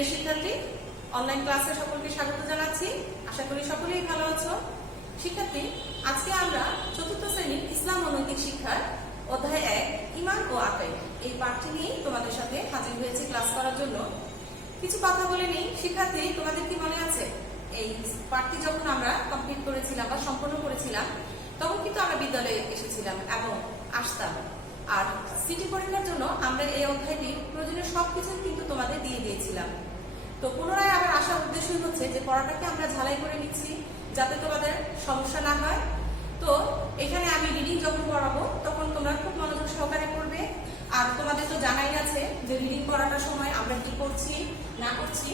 প্রিয় শিক্ষার্থী, অনলাইন ক্লাসে সকলকে স্বাগত জানাচ্ছি। আশা করি সকলেই ভালো আছো। শিক্ষার্থী, আজকে আমরা চতুর্থ শ্রেণীর ইসলাম ও নৈতিক শিক্ষার অধ্যায় 1 ঈমান ও আকাইদ এই পাঠটি নিয়ে তোমাদের সাথে হাজির হয়েছি ক্লাস করার জন্য। কিছু কথা বলে নিই। শিক্ষার্থী, তোমাদের কি মনে আছে এই পাঠটি যখন আমরা কমপ্লিট করেছিলাম বা সম্পন্ন করেছিলাম তখন কিন্তু আমরা বিদ্যালয়ে এসেছিলাম এবং আসতাম, আর সিটি পরীক্ষার জন্য আমরা এই অধ্যায়টি প্রয়োজনীয় সবকিছু কিন্তু তোমাদের দিয়ে দিয়েছিলাম। তো পুনরায় আবার আসার উদ্দেশ্যই হচ্ছে যে পড়াটাকে আমরা ঝালাই করে নিচ্ছি যাতে তোমাদের সমস্যা না হয়। তো এখানে আমি রিডিং যখন পড়াবো তখন তোমরা খুব মনোযোগ সহকারে করবে। আর তোমাদের তো জানাই আছে যে রিডিং পড়াটার সময় আমরা কি করছি না করছি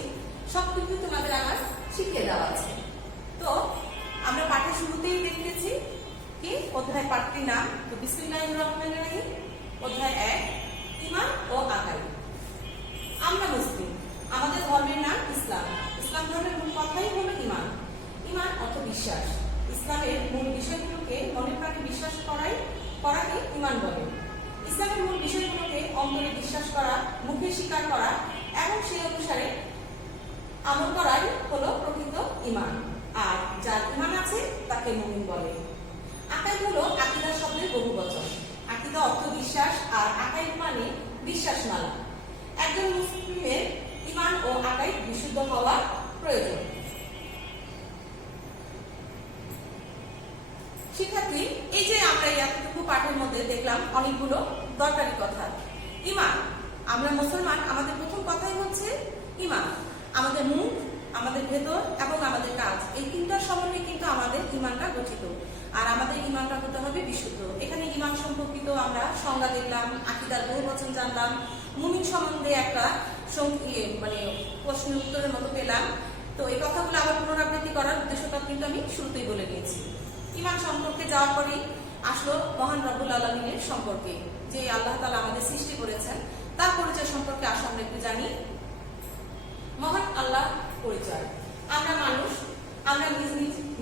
সব কিন্তু তোমাদের আমার শিখিয়ে দেওয়া আছে। তো আমরা পাঠের শুরুতেই দেখতেছি কি অধ্যায় পাঠটির নাম। তো বিসমিল্লাহির রহমানির রহিম, অধ্যায় 1 ঈমান ও আকাইদ। আমরা মুসলিম, আমাদের ধর্মের নাম ইসলাম। ইসলাম ধর্মের মূল কথাই হলো ঈমান। ঈমান অর্থ বিশ্বাস। ইসলামের মূল বিষয়গুলোকে মনে প্রাণে বিশ্বাস করাকে ঈমান বলে। ইসলামের মূল বিষয়গুলোকে অন্তরে বিশ্বাস করা, মুখে স্বীকার করা এবং সেই অনুসারে আমল করাই হলো প্রকৃত ঈমান। আর যার ঈমান আছে তাকে মুমিন বলে। আকাইদ হলো আকীদা শব্দের বহুবচন। আকীদা অর্থ বিশ্বাস আর আকাইদ মানে বিশ্বাস মালা। একজন মুসলিমের ঈমান ও আকাইদ বিশুদ্ধ হওয়া প্রয়োজন। শিক্ষার্থী, এই যে আমরা এতটুকু পাঠের মধ্যে দেখলাম অনেকগুলো দরকারি কথা। ঈমান, আমরা মুসলমান, আমাদের প্রথম কথাই হচ্ছে ঈমান। আমাদের মুখ, আমাদের ভেতর এবং আমাদের কাজ, এই তিনটার সমন্বয়ে কিন্তু আমাদের ঈমানটা গঠিত। আর আমাদের ঈমানটা হতে হবে বিশুদ্ধ। এখানে ঈমান সম্পর্কিত আমরা সংজ্ঞা দেখলাম, আকীদার বহুবচন জানলাম, মুমিন সম্বন্ধে একটা মানে প্রশ্নের উত্তরের মতো পেলাম। তো এই কথাগুলো আবার পুনরাবৃত্তি করার উদ্দেশ্যটা কিন্তু আমি শুরুতেই বলে দিয়েছি। ঈমান সম্পর্কে যাওয়ার পরেই আসলো মহান রব্বুল আলামিনের সম্পর্কে, যে আল্লাহ তাআলা আমাদের সৃষ্টি করেছেন তার পরিচয় সম্পর্কে আসলে আমরা একটু জানি। মহান আল্লাহ পরিচয়। আমরা মানুষ, আমরা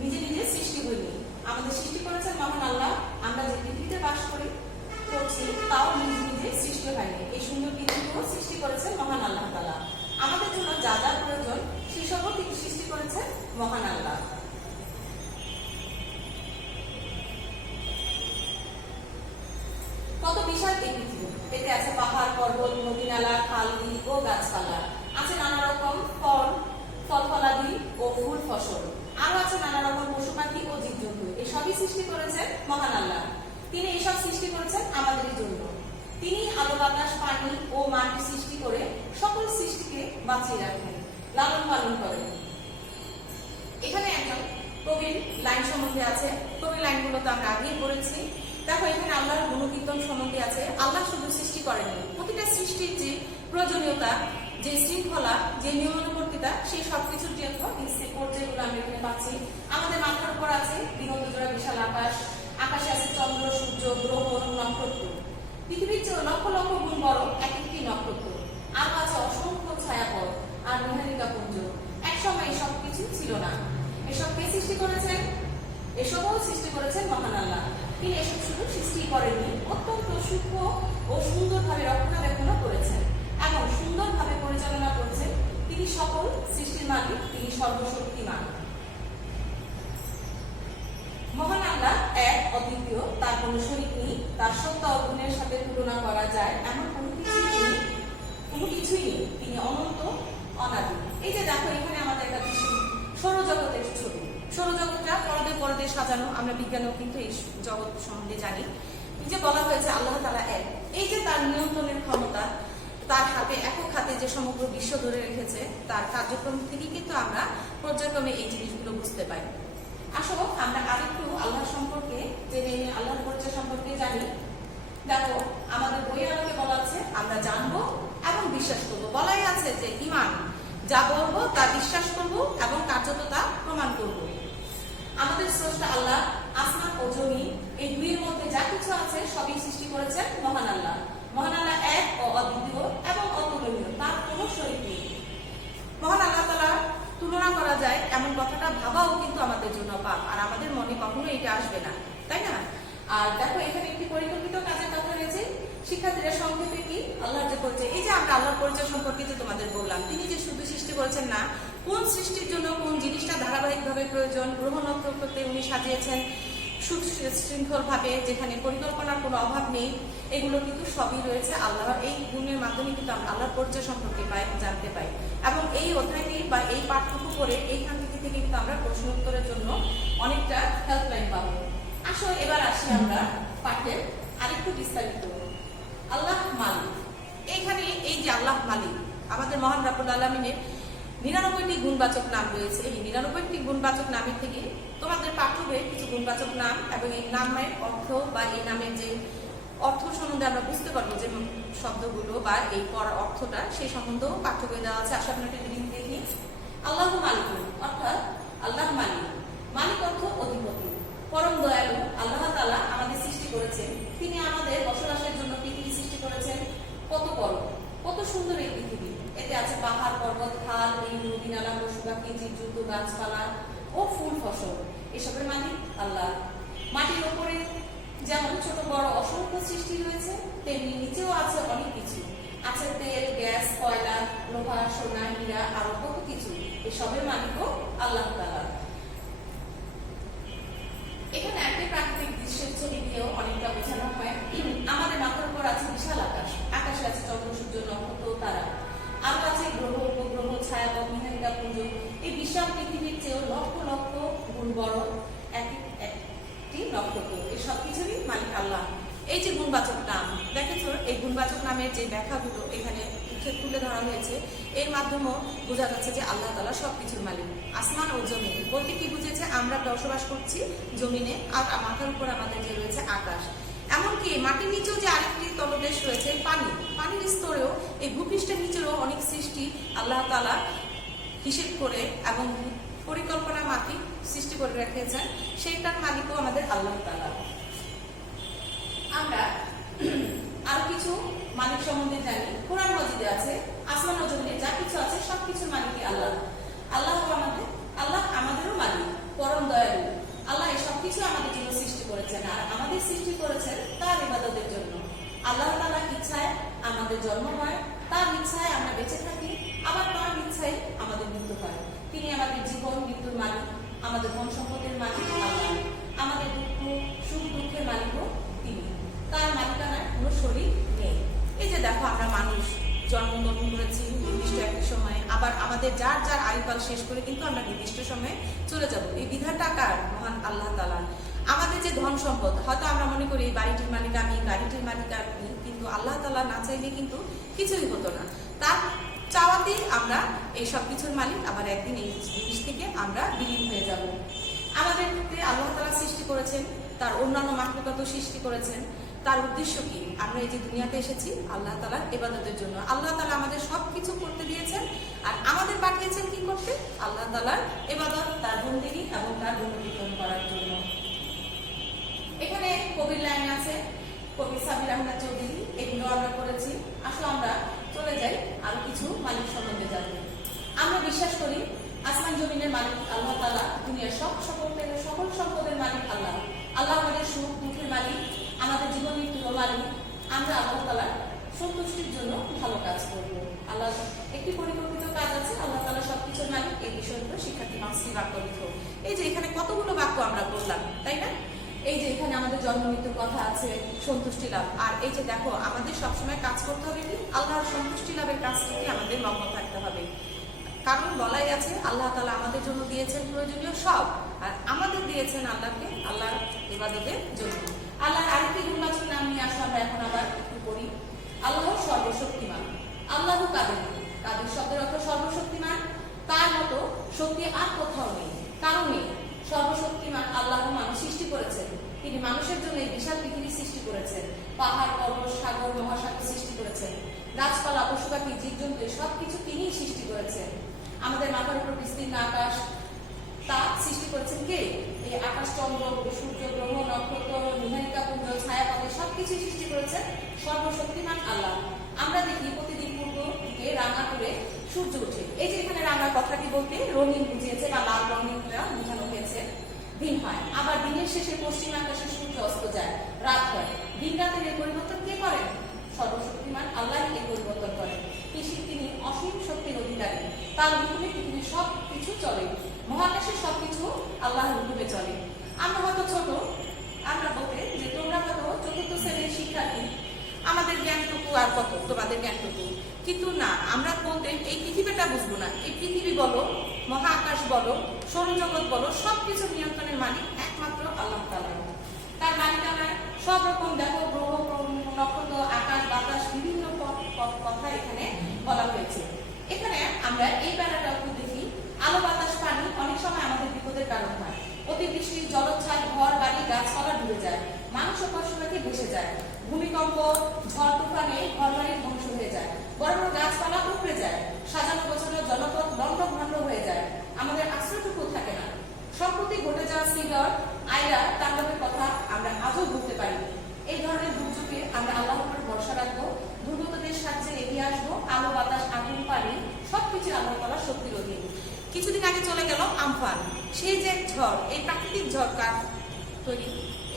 নিজে নিজে সৃষ্টি হইনি, আমাদের সৃষ্টি করেছেন মহান আল্লাহ। আমরা যে পৃথিবীতে বাস করছি তাও নিজে নিজে সৃষ্টি হয়নি। এই সুন্দর পৃথিবীও সৃষ্টি করেছেন মহান আল্লাহ তাআলা। আমাদের জন্য যা যা প্রয়োজন সেসবও তিনি সৃষ্টি করেছেন মহান আল্লাহ। কত বিশাল এই পৃথিবী! এতে আছে পাহাড়, পর্বত, নদী, নালা, খাল, বিল ও গাছপালা। আছে নানা রকম ফল ফলাদি ও ফুল ফসল। আরো আছে নানা রকম পশু পাখি ও জীবজন্তু। এসবই সৃষ্টি করেছেন মহান আল্লাহ। তিনি এসব সৃষ্টি করেছেন আমাদের জন্য। তিনি আলো, বাতাস, পানি ও মাটি সৃষ্টি করে সকল সৃষ্টিকে বাঁচিয়ে রাখেন, লালন পালন করেন। এখানে একজন কবির লাইন সম্বন্ধে আছে। কবির লাইনগুলো তো আমরা আগেই পড়েছি। দেখো, এখানে আল্লাহর গুণকীর্তন সম্বন্ধে আছে। আল্লাহ শুধু সৃষ্টি করেননি, প্রতিটা সৃষ্টির যে প্রয়োজনীয়তা, যে শৃঙ্খলা, যে নিয়মানুবর্তিতা, সেই সবকিছুর জন্য পর্যায়গুলো আমরা এখানে পাচ্ছি। আমাদের মাথার উপর আছে দিগন্ত জোড়া বিশাল আকাশ। আকাশে আছে চন্দ্র, সূর্য, গ্রহ, নক্ষত্র। পৃথিবীর চেয়ে লক্ষ লক্ষ গুণ বড় এক একটি নক্ষত্র। আরো আছে অসংখ্য ছায়াপথ আর নিহারিকা পুঞ্জ। একসময় এসব কিছু ছিল না। এসব কে সৃষ্টি করেছেন? এসবও সৃষ্টি করেছেন মহান আল্লাহ। তিনি এসব শুধু সৃষ্টি করেননি, অত্যন্ত সূক্ষ্ম ও সুন্দরভাবে রক্ষণাবেক্ষণও করেছেন এবং সুন্দরভাবে পরিচালনা করছেন। তিনি সকল সৃষ্টির মালিক, তিনি সর্বশক্তিমান। মহান আল্লাহ এক, অদ্বিতীয়, তার কোনো শরীক নেই। তার সত্তা ও গুণের সাথে তুলনা করা যায় এমন কোনো কিছুই নেই। তিনি অনন্ত, অনাদি। এই যে দেখো, এখানে আমাদের একটা সৌরজগতের ছবি। সৌরজগৎটা পরদে পরদে সাজানো। আমরা বিজ্ঞানেও কিন্তু এই জগৎ সম্বন্ধে জানি। যে বলা হয়েছে আল্লাহ তাআলা এক। এই যে তার নিয়ন্ত্রণের ক্ষমতা, তার হাতে, একক হাতে যে সমগ্র বিশ্ব ধরে রেখেছে, তার কার্যক্রম থেকে কিন্তু আমরা পর্যায়ক্রমে এই জিনিসগুলো বুঝতে পারি। আসলে আমরা আরেকটু আল্লাহ সম্পর্কে জেনে নিয়ে আল্লাহর পরিচয় সম্পর্কে জানি। দেখো, আমাদের বইয়ের আলোকে বলা আছে আমরা জানবো এবং বিশ্বাস করবো। বলাই আছে যে ঈমান, যা বলবো তা বিশ্বাস করবো এবং কার্যত তা প্রমাণ করবো। আমাদের স্রষ্টা আল্লাহ আসমান ও জমিন, এই দুইয়ের মধ্যে যা কিছু আছে সবই সৃষ্টি করেছেন মহান আল্লাহ। মহান আল্লাহ এক ও অদ্বিতীয় এবং অতুলনীয়, তার কোনো শরীক নেই। মহান আল্লাহ তাআলা তুলনা করা যায় এমন কথাটা ভাবাও কিন্তু আমাদের জন্য পাপ, আর আমাদের মনে কখনো এটা আসবে না, তাই না? আর দেখো, এখানে একটি পরিকল্পিত কাজের কথা রয়েছে। শিক্ষার্থীরা সংক্ষেপে কি আল্লাহর যে করেছে। এই যে আমরা আল্লাহর পরিচয় সম্পর্কে যে তোমাদের বললাম, তিনি যে শুধু সৃষ্টি করেছেন না, কোন সৃষ্টির জন্য কোন জিনিসটা ধারাবাহিকভাবে প্রয়োজন, গ্রহ নক্ষত্রতে উনি সাজিয়েছেন সুশৃঙ্খলভাবে, যেখানে পরিকল্পনার কোনো অভাব নেই, এগুলো কিন্তু সবই রয়েছে আল্লাহর এই গুণের মাধ্যমে কিন্তু আমরা আল্লাহর পরিচয় সম্পর্কে জানতে পাই। এবং এই অধ্যায়টি বা এই পাঠটুকু করে এইখান থেকে কিন্তু আমরা প্রশ্ন উত্তরের জন্য অনেকটা হেল্পলাইন পাবো। আসো এবার আসি আমরা পাঠের আরেকটু বিস্তারিত। আল্লাহ মালিক, এইখানে এই যে আল্লাহ মালিক, আমাদের মহান রাব্বুল আলামিনের 99টি গুণবাচক নাম রয়েছে। এই 99টি গুণবাচক নামের থেকে তোমাদের পাঠ্য বইয়ে কিছু গুণবাচক নাম এবং এই নামের অর্থ বা এই নামের যে অর্থ সম্বন্ধে আমরা বুঝতে পারবো যে শব্দগুলো বা এই পড়ার অর্থটা, সেই সম্বন্ধেও পাঠ্য বই দেওয়া আছে। আশা করি লিঙ্ক দেখি। আল্লাহ মালিক অর্থাৎ আল্লাহ মালিক, মালিক অর্থ অধিপতি, পরম দয়ালু আল্লাহ তাআলা আমাদের সৃষ্টি করেছেন। তিনি আমাদের বসবাসের জন্য পৃথিবী সৃষ্টি করেছেন। কত বড়, কত সুন্দর এই পৃথিবী। এতে আছে পাহাড়, পর্বত, খাল, বিল, নদী, নালা, পশু পাখি, জীবজন্তু, গাছপালা ও ফুল ফসল। এসবের মালিক আল্লাহ। মাটির উপরে যেমন ছোট বড় অসংখ্য সৃষ্টি রয়েছে, তেমনি নিচেও আছে অনেক কিছু। আছে তেল, গ্যাস, কয়লা, লোহা, সোনা, হীরা, আরো কত কিছু। এসবের মালিকও আল্লাহ তাআলা। এখানে একটা প্রাকৃতিক দৃশ্যের ছবি দিয়েও অনেকটা বোঝানো হয়। আমাদের মাথার উপর আছে বিশাল আকাশ, আকাশে আছে চন্দ্র, সূর্য, নক্ষত্র, তারা, আরো আছে গ্রহ, উপগ্রহ, ছায়াপথ, মহানগা পুঞ্জ। এই বিশাল পৃথিবীর চেয়েও লক্ষ লক্ষ গুণ বড় একটি নক্ষত্র। এই সব কিছুরই মালিক আল্লাহ। এই যে গুণবাচক নাম দেখেছো, এই গুণবাচক নামের যে ব্যাখ্যাগুলো এখানে তুলে ধরা হয়েছে, এর মাধ্যমেও বোঝা যাচ্ছে যে আল্লাহ তাআলা সবকিছুর মালিক। আসমান ও জমিন বলতে কি বুঝেছে? আমরা বসবাস করছি জমিনে, আর মাথার উপর আমাদের যে রয়েছে আকাশ। এমনকি মাটির নিচেও যে আরেকটি তলদেশ রয়েছে পানি, পানির স্তরেও এই ভূপৃষ্ঠের নিচেও অনেক সৃষ্টি আল্লাহ তাআলা হিসেব করে এবং পরিকল্পনা মাফিক সৃষ্টি করে রেখেছেন। সেইটার মালিকও আমাদের আল্লাহ তাআলা। আমরা আরো কিছু মালিক সম্বন্ধে জানি। কোরআন মাজিদে আছে আসমান ও জমিনে যা কিছু আছে সবকিছুর মালিকই আল্লাহ। আল্লাহ আমাদেরও মালিক, পরম দয়ালু। আল্লাহ এই সবকিছু আমাদের জন্য সৃষ্টি করেছেন, আর আমাদের সৃষ্টি করেছেন তার ইবাদতের জন্য। আল্লাহ তাআলার ইচ্ছায় আমাদের জন্ম হয়, তার ইচ্ছায় আমরা বেঁচে থাকি, আবার তার ইচ্ছায় আমাদের মৃত্যু হয়। তিনি আমাদের জীবন মৃত্যুর মালিক, আমাদের ধন সম্পদের মালিক আল্লাহ, আমাদের সুখ দুঃখের মালিকও তিনি। তার মালিকানার কোনো শরীক নেই। এই যে দেখো, আমরা মানুষ জন্মগ্রহণ করেছি নির্দিষ্ট একটা সময়, আবার আমাদের যার যার আয়ুকাল শেষ করে কিন্তু আমরা নির্দিষ্ট সময়ে চলে যাব। এই বিধানটা কার? মহান আল্লাহ তাআলা। আমাদের যে ধন সম্পদ, হয়তো আমরা মনে করি বাড়িটির মালিক আমি, গাড়িটির মালিক আমি, কিন্তু আল্লাহ তাআলা না চাইলে কিন্তু কিছুই হতো না। তার চাওয়াতেই আমরা এই সব কিছুর মালিক। আবার একদিন এই জিনিস থেকে আমরা বিলীন হয়ে যাব। আমাদের ক্ষেত্রে আল্লাহ তাআলা সৃষ্টি করেছেন, তার অন্যান্য মাখলুকাত সৃষ্টি করেছেন। তার উদ্দেশ্য কি? আমরা এই যে দুনিয়াতে এসেছি আল্লাহ তাআলার ইবাদতের জন্য। আল্লাহ তাআলা আমাদের সবকিছু করতে দিয়েছেন, আর আমাদের পাঠিয়েছেন কি করতে? আল্লাহ তাআলার ইবাদত, তার বন্দেগী এবং তার গুণকীর্তন করার জন্য। এখানে কবির লাইন আছে, কবি সাবির আহমেদ চৌধুরী, এগুলো আমরা করেছি। আসো আমরা চলে যাই আরো কিছু মালিক সম্বন্ধে জানতে। আমরা বিশ্বাস করি আসমান জমিনের মালিক আল্লাহ তাআলা, দুনিয়ার সকল সম্পদের মালিক আল্লাহ। আল্লাহ আমাদের সুখ দুঃখের মালিক, আমাদের জীবন মৃত্যুর মালিক। আমরা আল্লাহ তাআলার সন্তুষ্টির জন্য ভালো কাজ করব। আল্লাহ একটি পরিকল্পিত কাজ আছে, আল্লাহ তাআলা সবকিছুর মালিক। এই বিষয়গুলো শিক্ষার্থী মাসি বাক্য লিখো। এই যে এখানে কতগুলো বাক্য আমরা বললাম, তাই না? এই যে এখানে আমাদের জন্ম মৃত্যুর কথা আছে, সন্তুষ্টি লাভ। আর এই যে দেখো, আমাদের সবসময় কাজ করতে হবে কি? আল্লাহর সন্তুষ্টি লাভের কাজ থেকে আমাদের মগ্ন থাকতে হবে। কারণ বলাই আছে আল্লাহ তাআলা আমাদের জন্য দিয়েছেন প্রয়োজনীয় সব, আর আমাদের দিয়েছেন আল্লাহকে আল্লাহর ইবাদতের জন্য। আল্লাহর আরেকটি গুণবাচক নাম নিয়ে আসলে আমরা এখন আবার একটু পড়ি। আল্লাহ সর্বশক্তিমান। আল্লাহ কাদের শব্দের অর্থ সর্বশক্তিমান। তার মতো শক্তি আর কোথাও নেই, কারণ নেই। সর্বশক্তিমান আল্লাহ মানুষ সৃষ্টি করেছেন। তিনি মানুষের জন্য এই বিশাল পৃথিবী সৃষ্টি করেছেন। পাহাড়, পর্বত, সাগর, মহাসাগর সৃষ্টি করেছেন। গাছপালা, পশু পাখি, জীবজন্তু সবকিছু তিনিই সৃষ্টি করেছেন। আমাদের মাথার উপর বিস্তীর্ণ আকাশ, তা সৃষ্টি করেছেন কে? এই আকাশ, চন্দ্র, সূর্য, গ্রহ, নক্ষত্র, মহানগা পুঞ্জ, ছায়াপথ সবকিছু সৃষ্টি করেছেন সর্বশক্তিমান আল্লাহ। আমরা দেখি প্রতিদিন পূর্ব দিকে রাঙা করে সূর্য ওঠে। এই যে এখানে রাঙা কথাটি বলতে রঙিন বুঝিয়েছে বা লাল রঙিনটা বোঝানো হয়েছে। দিন হয়, আবার দিনের শেষে পশ্চিম আকাশে সূর্য অস্ত যায়, রাত হয়। দিন রাতের এই পরিবর্তন কে করেন? সর্বশক্তিমান আল্লাহ এই পরিবর্তন করেন। তিনি অসীম শক্তির অধিকারী, তার হুকুমে পৃথিবীর সব কিছু চলে, মহাকাশের সবকিছু আল্লাহর হুকুমে চলে। আমরা হয়তো ছোট, আমরা বলতে যে তোমরা হয়তো চতুর্থ শ্রেণীর শিক্ষার্থী, আমাদের জ্ঞানটুকু আর কত তোমাদের জ্ঞানটুকু, কিন্তু না, আমরা বলতে এই পৃথিবীটা বুঝবো না। এই পৃথিবী বলো, মহাকাশ বলো, সৌরজগৎ বলো, সবকিছুর নিয়ন্ত্রণের মালিক একমাত্র আল্লাহ তাআলা। তার মালিকানা সব রকম দেখো, গ্রহ নক্ষত্র, আকাশ বাতাস, বিভিন্ন কথা এখানে বলা হয়েছে। এখানে আমরা এই বেলাটা একটু দেখি। আলো বাতাস পানি অনেক সময় আমাদের বিপদের কারণ হয়। অতিবৃষ্টি, জলোচ্ছ্বাস, ঘর বাড়ি গাছপালা ডুবে যায়, মানুষ ও পশু পাখি ভেসে যায়। ভূমিকম্প, ঝড় তুফানে ঘর বাড়ি ধ্বংস হয়ে যায়, বড় বড় গাছপালা উপড়ে যায়, সাজানো গোছানো জনপদ লণ্ডভণ্ড হয়ে যায়, আমাদের আশ্রয়টুকু থাকে না। সম্প্রতি ঘটে যাওয়া শ্রীগড় আইরা তাণ্ডবের কথা আমরা আজও ভুলতে পারি। এই ধরনের দুর্যোগে আমরা আল্লাহর উপর ভরসা রাখবো, দুর্গতদের সাহায্যে এগিয়ে আসবো। আলো বাতাস আগুন পানি সবকিছু আল্লাহ তাআলার শক্তির অধীন। কিছুদিন আগে চলে গেল আমফান, সেই যে ঝড়, এই প্রাকৃতিক ঝড় কার তৈরি?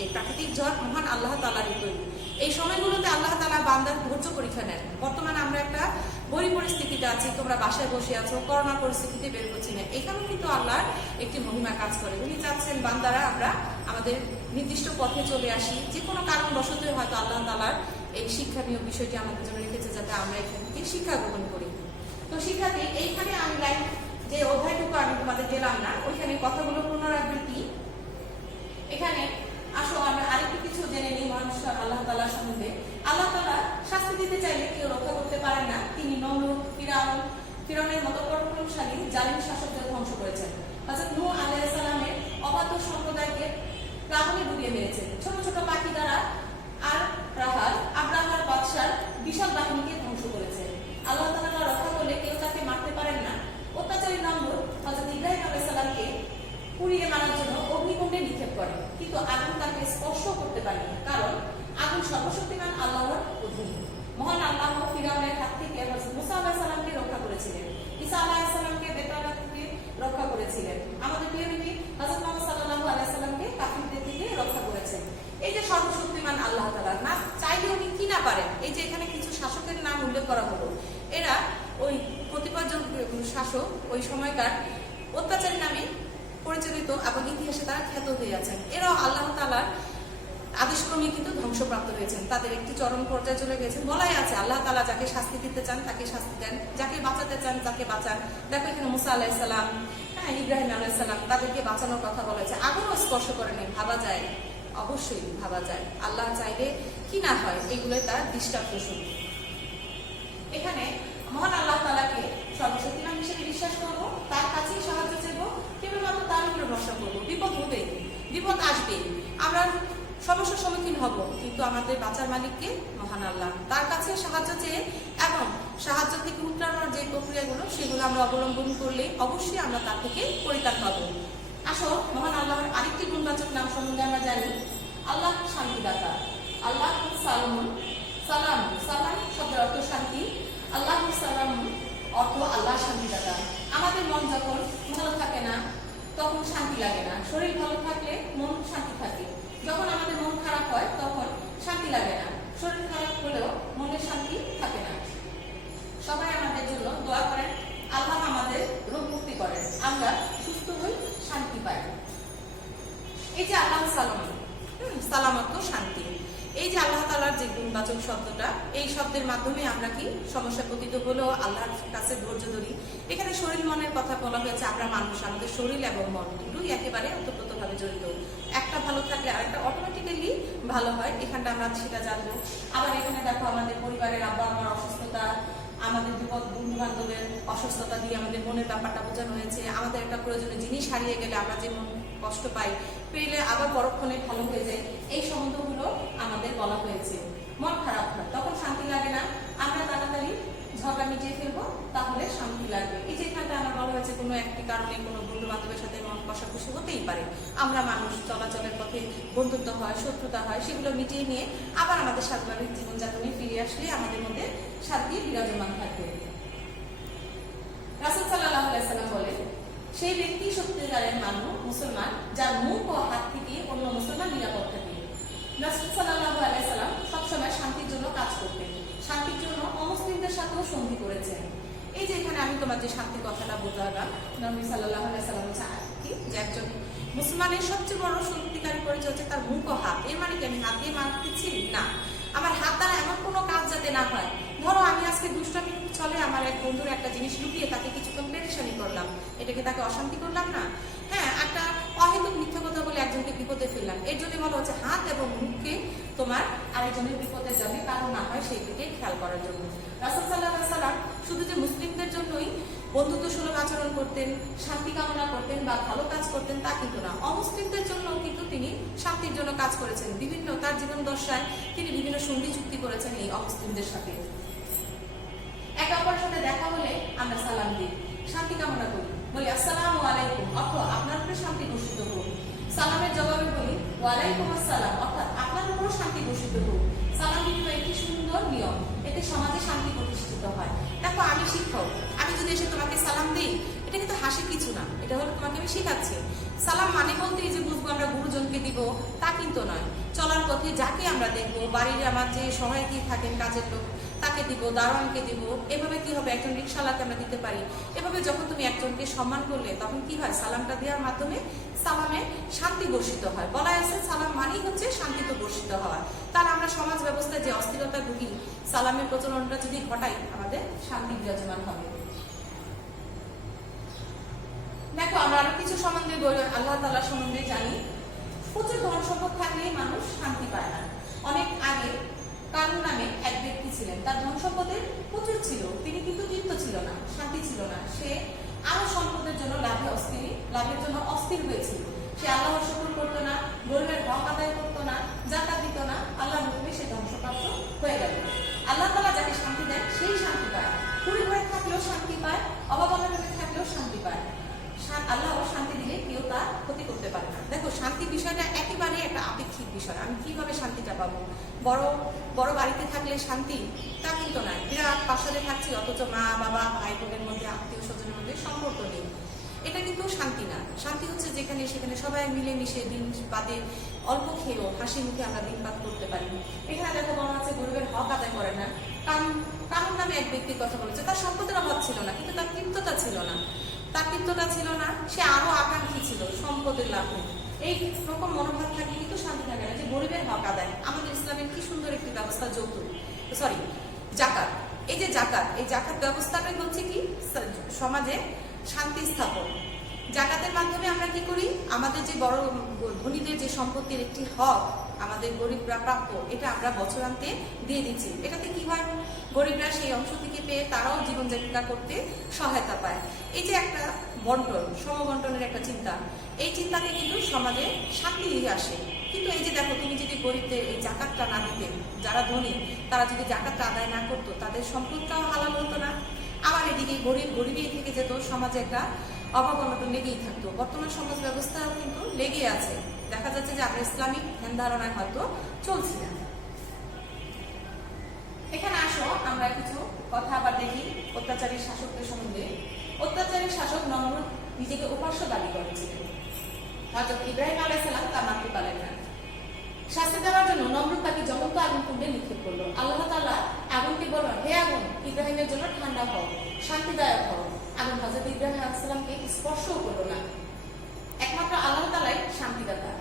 এই প্রাকৃতিক ঝড় মহান আল্লাহ তাআলারই তৈরি। এই সময়গুলোতে আল্লাহ তাআলা বান্দার ধৈর্য পরীক্ষা নেন। বর্তমানে আমরা একটা বড় পরিস্থিতিতে আছি, তোমরা বাসায় বসে আছো, করোনা পরিস্থিতিতে বের হচ্ছি না, এখানেও কিন্তু আল্লাহর একটি মহিমা কাজ করে। উনি চাচ্ছেন বান্দারা আমরা আমাদের নির্দিষ্ট পথে চলে আসি। যে কোনো কারণবশত হয়তো আল্লাহ তাআলার এই শিক্ষণীয় বিষয়টি আমাদের জন্য রেখেছে, যাতে আমরা এখান থেকে শিক্ষা গ্রহণ করি। তো শিক্ষার্থী, এইখানে আমি লাইন যে অধ্যায়টুকু আমি তোমাদের দিলাম না, ওইখানে কথাগুলো পুনরাবৃত্তি। এখানে আসো আমরা আরেকটু কিছু জেনে নিই মানুষ আল্লাহ তাআলার সম্বন্ধে। আল্লাহ তাআলা শাস্তি দিতে চাইলে কেউ রক্ষা করতে পারেন না। তিনি নমরুদ, ফিরআউনের মতো পরাক্রমশালী জালিম শাসকদের ধ্বংস করেছেন। হযরত নূহ আলাইহিস সালামের অবাধ্য সম্প্রদায়কে প্লাবনে ডুবিয়ে মেরেছেন। ছোট ছোট পাখি দ্বারা আর আব্রাহার বাদশার বিশাল বাহিনীকে ধ্বংস করেছেন। আল্লাহ তাআলা রক্ষা করলে কেউ তাকে মারতে পারেন না। অত্যাচারী নমরুদ হযরত ইব্রাহিম আলাইহিস সালামকে পুড়িয়ে মারার জন্য অগ্নিকুণ্ডে নিক্ষেপ করে, কিন্তু আগুন তাকে স্পর্শ করতে পারেনি, কারণ আগুন সর্বশক্তিমান আল্লাহর অধীন। মহান আল্লাহ ফিরআউনের হাত থেকে হযরত মুসা আলাইহিস সালামকে রক্ষা করেছিলেন, ঈসা আলাইহিস সালামকে বেতালা থেকে রক্ষা করেছিলেন, আমাদের প্রিয় নবী হযরত মুহাম্মদ সাল্লাল্লাহু আলাইহি সাল্লামকে কাফিরদের থেকে রক্ষা করেছেন। এই যে সর্বশক্তিমান আল্লাহ তাআলা না চাইলে উনি কি না পারেন। এই যে এখানে কিছু শাসকের নাম উল্লেখ করা হলো, এরা ওই কতিপয় শাসক ওই সময়কার অত্যাচারী নামে পরিচালিত এবং ইতিহাসে তারা খ্যাত হয়ে আছেন। এরাও আল্লাহ তাআলার আদেশক্রমে কিন্তু ধ্বংসপ্রাপ্ত হয়েছেন, তাদের একটি চরম পর্যায়ে চলে গেছেন। বলাই আছে আল্লাহ তাআলা যাকে শাস্তি দিতে চান তাকে শাস্তি দেন, যাকে বাঁচাতে চান তাকে বাঁচান। দেখো এখানে মুসা আলাইহিস সালাম, ইব্রাহিম আলাইহিস সালাম, তাদেরকে বাঁচানোর কথা বলা হয়েছে। আগুনও স্পর্শ করেনি। ভাবা যায়, অবশ্যই ভাবা যায় আল্লাহ চাইলে কি না হয়, এগুলোই তার দৃষ্টান্তস্বরূপ। এখানে মহান আল্লাহ তাআলাকে সর্বশক্তিমান হিসেবে বিশ্বাস করবো, তার কাছেই সাহায্য চাইবো, কেবলমাত্র তার উপরে ভরসা করবো। বিপদ হবে, বিপদ আসবে, আমরা সমস্যার সম্মুখীন হব, কিন্তু আমাদের বাঁচার মালিককে মহান আল্লাহ, তার কাছে সাহায্য চেয়ে এবং সাহায্য থেকে উত্তরানোর যে প্রক্রিয়াগুলো সেগুলো আমরা অবলম্বন করলে অবশ্যই আমরা তার থেকে পরিত্রাণ পাবো। আসো মহান আল্লাহর আরেকটি গুণবাচক নাম সম্বন্ধে আমরা জানি। আল্লাহ শান্তিদাতা, আল্লাহ সালাম। সালাম সালাম শব্দের অর্থ শান্তি, আল্লাহ সালাম অর্থ আল্লাহ শান্তিদাতা। আমাদের মন যখন ভালো থাকে না তখন শান্তি লাগে না, শরীর ভালো থাকলে মন শান্তি থাকে। যখন আমাদের মন খারাপ হয় তখন শান্তি লাগে না, শরীর খারাপ হলেও মনের শান্তি থাকে না। সবাই আমাদের জন্য দোয়া করেন, আল্লাহ আমাদের রোগ মুক্তি করেন, আমরা সুস্থ হই, শান্তি পাই। এই যে আল্লাহ সালামত শান্তি, এই যে আল্লাহ তাআলার যে গুণবাচক শব্দটা, এই শব্দের মাধ্যমে আমরা কি সমস্যা পতিত হলেও আল্লাহর কাছে ধৈর্য ধরি। এখানে শরীর মনের কথা বলা হয়েছে। আমরা মানুষ, আমাদের শরীর এবং মন দুটোই একেবারে ওতপ্রোতভাবে জড়িত। একটা ভালো থাকলে আরেকটা অটোমেটিক্যালি ভালো হয়, এখানটা আমরা সেটা জানবো। আবার এখানে দেখো আমাদের পরিবারের আব্বা আমার অসুস্থতা, আমাদের বিপদ, বন্ধু বান্ধবের অসুস্থতা দিয়ে আমাদের মনের ব্যাপারটা বোঝানো হয়েছে। আমাদের একটা প্রয়োজনীয় জিনিস হারিয়ে গেলে আমরা যে মন কষ্ট পাই, পেলে আবার পরক্ষণে ভালো হয়ে যায়, এই সম্বন্ধগুলো আমাদের বলা হয়েছে। মন খারাপ হয় তখন শান্তি লাগে না, আমরা তাড়াতাড়ি ঝগড়া মিটিয়ে ফেলবো, তাহলে শান্তি লাগবে। এই যে এখানটা আমার বলা হয়েছে কোনো একটি কারণে কোনো বন্ধু বান্ধবের সাথে মন কষাকষি হতেই পারে। আমরা মানুষ, চলাচলের পথে বন্ধুত্ব হয়, শত্রুতা হয়, সেগুলো মিটিয়ে নিয়ে আবার আমাদের স্বাভাবিক জীবনযাপনে ফিরে আসলে আমাদের মধ্যে শান্তি বিরাজমান থাকবে। রাসূল সাল্লাল্লাহু আলাইহি সাল্লাম বলেন, সেই ব্যক্তি সত্যিকারের মানুষ মুসলমান যার মুখ ও হাত থেকে অন্য মুসলমান নিরাপদ থাকে। রাসূল সাল্লাল্লাহু আলাইহি সাল্লাম সবসময় শান্তির জন্য কাজ করতেন। শান্তির জন্য অমুসলিমদের সাথেও সন্ধি করেছেন। এই যে এখানে আমি তোমার যে শান্তি কথাটা বোঝালাম, নবী সাল্লাল্লাহু আলাইহি সাল্লাম কি যে একজন মুসলমানের সবচেয়ে বড় সত্যিকারের পরিচয় হচ্ছে তার মুখ ও হাত। এর মানে কি আমি হাত দিয়ে মারতেছি না, আমার হাত দ্বারা এমন কোনো কাজ যাতে না হয়। ধরো আমি আজকে দুষ্টামি চলে আমার এক বন্ধুর একটা জিনিস লুকিয়ে তাকে কিছুক্ষণ পেরেশানি করলাম, এটাকে তাকে অশান্তি করলাম না? হ্যাঁ, একটা অহেতুক মিথ্যা কথা বলে একজনকে বিপদে ফেললাম। এর জন্য বলা হচ্ছে হাত এবং মুখকে তোমার আরেকজনের বিপদে যাবে কারণ না হয় সেই দিকে খেয়াল করার জন্য। রাসূল সাল্লাল্লাহু আলাইহি সাল্লাম শুধু যে মুসলিমদের জন্যই বন্ধুত্ব সুলভ আচরণ করতেন, শান্তি কামনা করতেন বা ভালো কাজ করতেন তা কিন্তু না, অমুসলিমদের জন্য কিন্তু তিনি শান্তির জন্য কাজ করেছেন। বিভিন্ন তার জীবন দশায় তিনি বিভিন্ন সন্ধি চুক্তি করেছেন এই অমুসলিমদের সাথে। একে অপরের সাথে দেখা হলে আমরা সালাম দিই, শান্তি কামনা করি, বলি আসসালামু আলাইকুম অথবা আপনার উপরে শান্তি ঘোষিত হোক। সালামের জবাবে বলি ওয়ালাইকুম আসসালাম অর্থাৎ আপনার উপর শান্তি ঘোষিত হোক। সালাম বিনিময় একটি সুন্দর নিয়ম, এতে সমাজে শান্তি প্রতিষ্ঠিত হয়। দেখো আমি শিক্ষক, আমি যদি এসে তোমাকে সালাম দিই এটা কিন্তু হাসি কিছু না, এটা হলো তোমাকে আমি শেখাচ্ছি। সালাম মানে বলতেই যে বুঝবো আমরা গুরুজনকে দিব তা কিন্তু নয়। চলার পথে যাকে আমরা দেখবো, বাড়ির আমার যে সহায়কী থাকেন কাজের লোক তাকে দিব, দারোয়ানকে দিব, এভাবে কি হবে একজন রিকশাওয়ালাকে আমরা দিতে পারি। এভাবে যখন তুমি একজনকে সম্মান করলে তখন কি হয়, সালামটা দেওয়ার মাধ্যমে সালামে শান্তি বর্ষিত হয়। বলা আছে সালাম মানেই হচ্ছে শান্তিতে বর্ষিত হওয়া। তার আমরা সমাজ ব্যবস্থায় যে অস্থিরতা ভুগি, সালামের প্রচলনটা যদি ঘটাই আমাদের শান্তি বিরাজমান হবে। দেখো আমরা আরো কিছু সম্বন্ধে আল্লাহ তাআলা সম্বন্ধে জানি। প্রচুর ধন সম্পদ থাকলেই মানুষ শান্তি পায় না। অনেক আগে কারুন নামে এক ব্যক্তি ছিলেন, তার ধন সম্পদের প্রচুর ছিল, তিনি কিন্তু তৃপ্ত ছিল না, শান্তি ছিল না। সে আরো সম্পদের জন্য লাভের জন্য অস্থির হয়েছিল। সে আল্লাহর শুকর করতো না, গরিবের হক আদায় করতো না, জাকাত দিত না, আল্লাহর হুকুমে সে ধ্বংসপ্রাপ্ত হয়ে গেল। আল্লাহ তাআলা যাকে শান্তি দেন সেই শান্তি পায়, পরিবারে থাকলেও শান্তি পায়, অভাব অনটনে থাকলেও শান্তি পায়। আল্লাহ শান্তি দিলে কেউ তার ক্ষতি করতে পারে না। দেখো শান্তি বিষয়টা একেবারে একটা আপেক্ষিক বিষয়। আমি কিভাবে শান্তিটা পাবো? বড় বড় বাড়িতে থাকলে শান্তি তা কিন্তু নয়। বিরাট প্রাসাদে থাকছি অথচ মা বাবা ভাই বোনের মধ্যে আত্মীয় স্বজনের মধ্যে সম্পর্ক নেই, এটা কিন্তু শান্তি না। শান্তি হচ্ছে যেখানে সেখানে সবাই মিলেমিশে দিন বাদে অল্প খেয়েও হাসি মুখে আমরা দিনপাত করতে পারি। এখানে দেখো মনে হচ্ছে গরিবের হক আদায় করে না। কারণ নামে এক ব্যক্তির কথা বলেছে, তার সম্পদের অভাব ছিল না কিন্তু তার তৃপ্ততা ছিল না, সে আরো আকাঙ্ক্ষী ছিল সম্পদের লাভে। এই রকম মনোভাব থাকলে কিন্তু শান্তি থাকে না। যে গরিবের হক আদায়, আমাদের ইসলামের কি সুন্দর একটি ব্যবস্থা, জাকাত। এই যে এই জাকাত ব্যবস্থাটাই হচ্ছে কি সমাজে শান্তি স্থাপন। জাকাতের মাধ্যমে আমরা কি করি, আমাদের যে বড় ধনীদের যে সম্পত্তির একটি হক আমাদের গরিবরা প্রাপ্য, এটা আমরা বছরান্তে দিয়ে দিচ্ছি। এটাতে কি হয়, গরিবরা সেই অংশ থেকে পেয়ে তারাও জীবন জীবিকা করতে সহায়তা পায়। এই যে একটা বন্টন, সমবন্টনের একটা চিন্তা, এই চিন্তাতে কিন্তু সমাজে শান্তি আসে। কিন্তু এই যে দেখো তুমি যদি গরিবদের এই জাকাতটা না দিতে, যারা ধনী তারা যদি জাকাতটা আদায় না করতো তাদের সম্পদটাও হালাল হতো না। আবার এদিকে গরিবই থেকে যেত, সমাজে একটা অভাব অনটন লেগেই থাকতো। বর্তমান সমাজ ব্যবস্থাও কিন্তু লেগে আছে। দেখা যাচ্ছে যে আমরা ইসলামিক ধ্যান ধারণায় হয়তো চলছি না। এখানে আসো আমরা কিছু কথা আবার দেখি অত্যাচারী শাসকদের সম্বন্ধে। অত্যাচারী শাসক নমরুদ নিজেকে উপাস্য দাবি করেছিলেন। হযরত ইব্রাহিম আলাইহিস সালাম তা মানতে পারলেন না। শাস্তি দেওয়ার জন্য নমরুদ তাকে জ্বলন্ত আগুন কুণ্ডে নিক্ষেপ করলো। আল্লাহ তাআলা আগুনকে বলল, হে আগুন, ইব্রাহিমের জন্য ঠান্ডা হও, শান্তিদায়ক হও। আগুন হযরত ইব্রাহিম আলাইহিস সালামকে স্পর্শও করলো না। একমাত্র আল্লাহ তাআলাই শান্তিদাতা।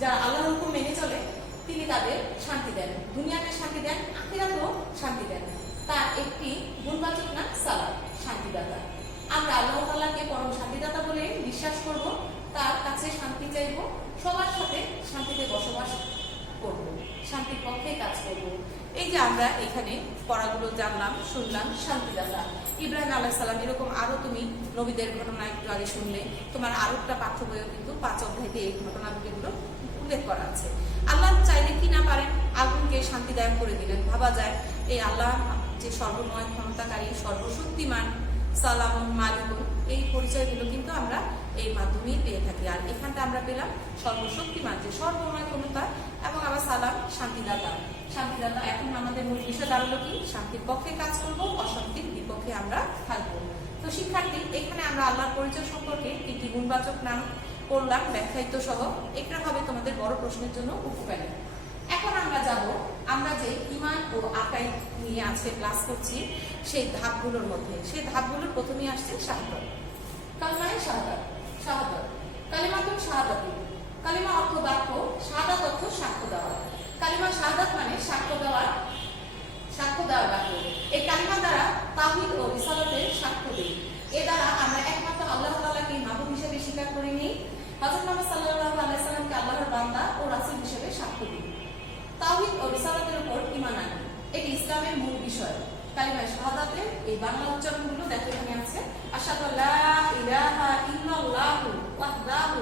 যারা আল্লাহর হুকুম মেনে চলে তিনি তাদের শান্তি দেন, দুনিয়াতে শান্তি দেন, আখিরাতেও শান্তি দেন। তার একটি গুণবাচক নাম সালাত, শান্তিদাতা। আমরা আল্লাহ তাআলাকে পরম শান্তিদাতা বলে বিশ্বাস করব, তার কাছে শান্তি চাইব, সবার সাথে শান্তিতে বসবাস করব, শান্তির পক্ষে কাজ করব। এই যে আমরা এখানে পড়াগুলো জানলাম, শুনলাম, শান্তিদাতা ইব্রাহিম আলাইহিস সালাম। এরকম আরো তুমি নবীদের ঘটনা একটু আগে শুনলে, তোমার আরো একটা পাঠ্য বইও কিন্তু 5 অধ্যায়তে এই ঘটনাগুলো উল্লেখ করা আছে। আল্লাহ চাইলে কি না পারেন আগুনকে শান্তিদায়ক করে দিলেন। ভাবা যায় এই আল্লাহ যে সর্বময় ক্ষমতাকারী, সর্বশক্তিমান, সালামুন মালিকুন, এই পরিচয়গুলো কিন্তু আমরা এই মাধ্যমেই পেয়ে থাকি। আর এখানটা আমরা পেলাম সর্বশক্তিমান, যে সর্বময় ক্ষমতা, এবং আবার সালাম, শান্তিদাতা। এখন আমাদের মূল বিষয় দাঁড়ালো কি, শান্তির পক্ষে কাজ করব, অশান্তির বিপক্ষে আমরা থাকবো। তো শিক্ষার্থী, এখানে আমরা আল্লাহর পরিচয় সম্পর্কে 3টি গুণবাচক নাম করলাম ব্যাখ্যায়িত সহ। এটা হবে তোমাদের বড় প্রশ্নের জন্য উপকারী। এখন আমরা যে ঈমান ও আকাইদ নিয়ে আজকে ক্লাস করছি সেই ধাপগুলোর মধ্যে, সেই ধাপগুলোর প্রথমেই আসছে শাহাদাত। কালিমায়ে শাহাদাত। শাহাদাত কালিমাতুন শাহাদাতি। কালিমা অর্থ বাক্য, শাহাদাত অর্থ সাক্ষ্য দেওয়া। কালিমা শাহাদাত মানে সাক্ষ্য দেওয়া বাক্য। এই কালিমা দ্বারা তাওহীদ ও রিসালাতের সাক্ষ্য দিই। এ দ্বারা আমরা একমাত্র আল্লাহ তাআলাকে মাবুদ হিসেবে স্বীকার করে নিই। হযরত মুহাম্মদ সাল্লাল্লাহু আলাইহি ওয়াসাল্লামকে আল্লাহর বান্দা ও রাসূল হিসেবে সাক্ষ্য দিই। তাওহীদ ও রিসালাতের উপর ঈমান আনি, এটি ইসলামের মূল বিষয়। কালিমা শাহাদাতের এই বাংলা উচ্চারণগুলো দেখো এখানে আছে। আশহাদু লা ইলাহা ইল্লাল্লাহু ওয়াহদাহু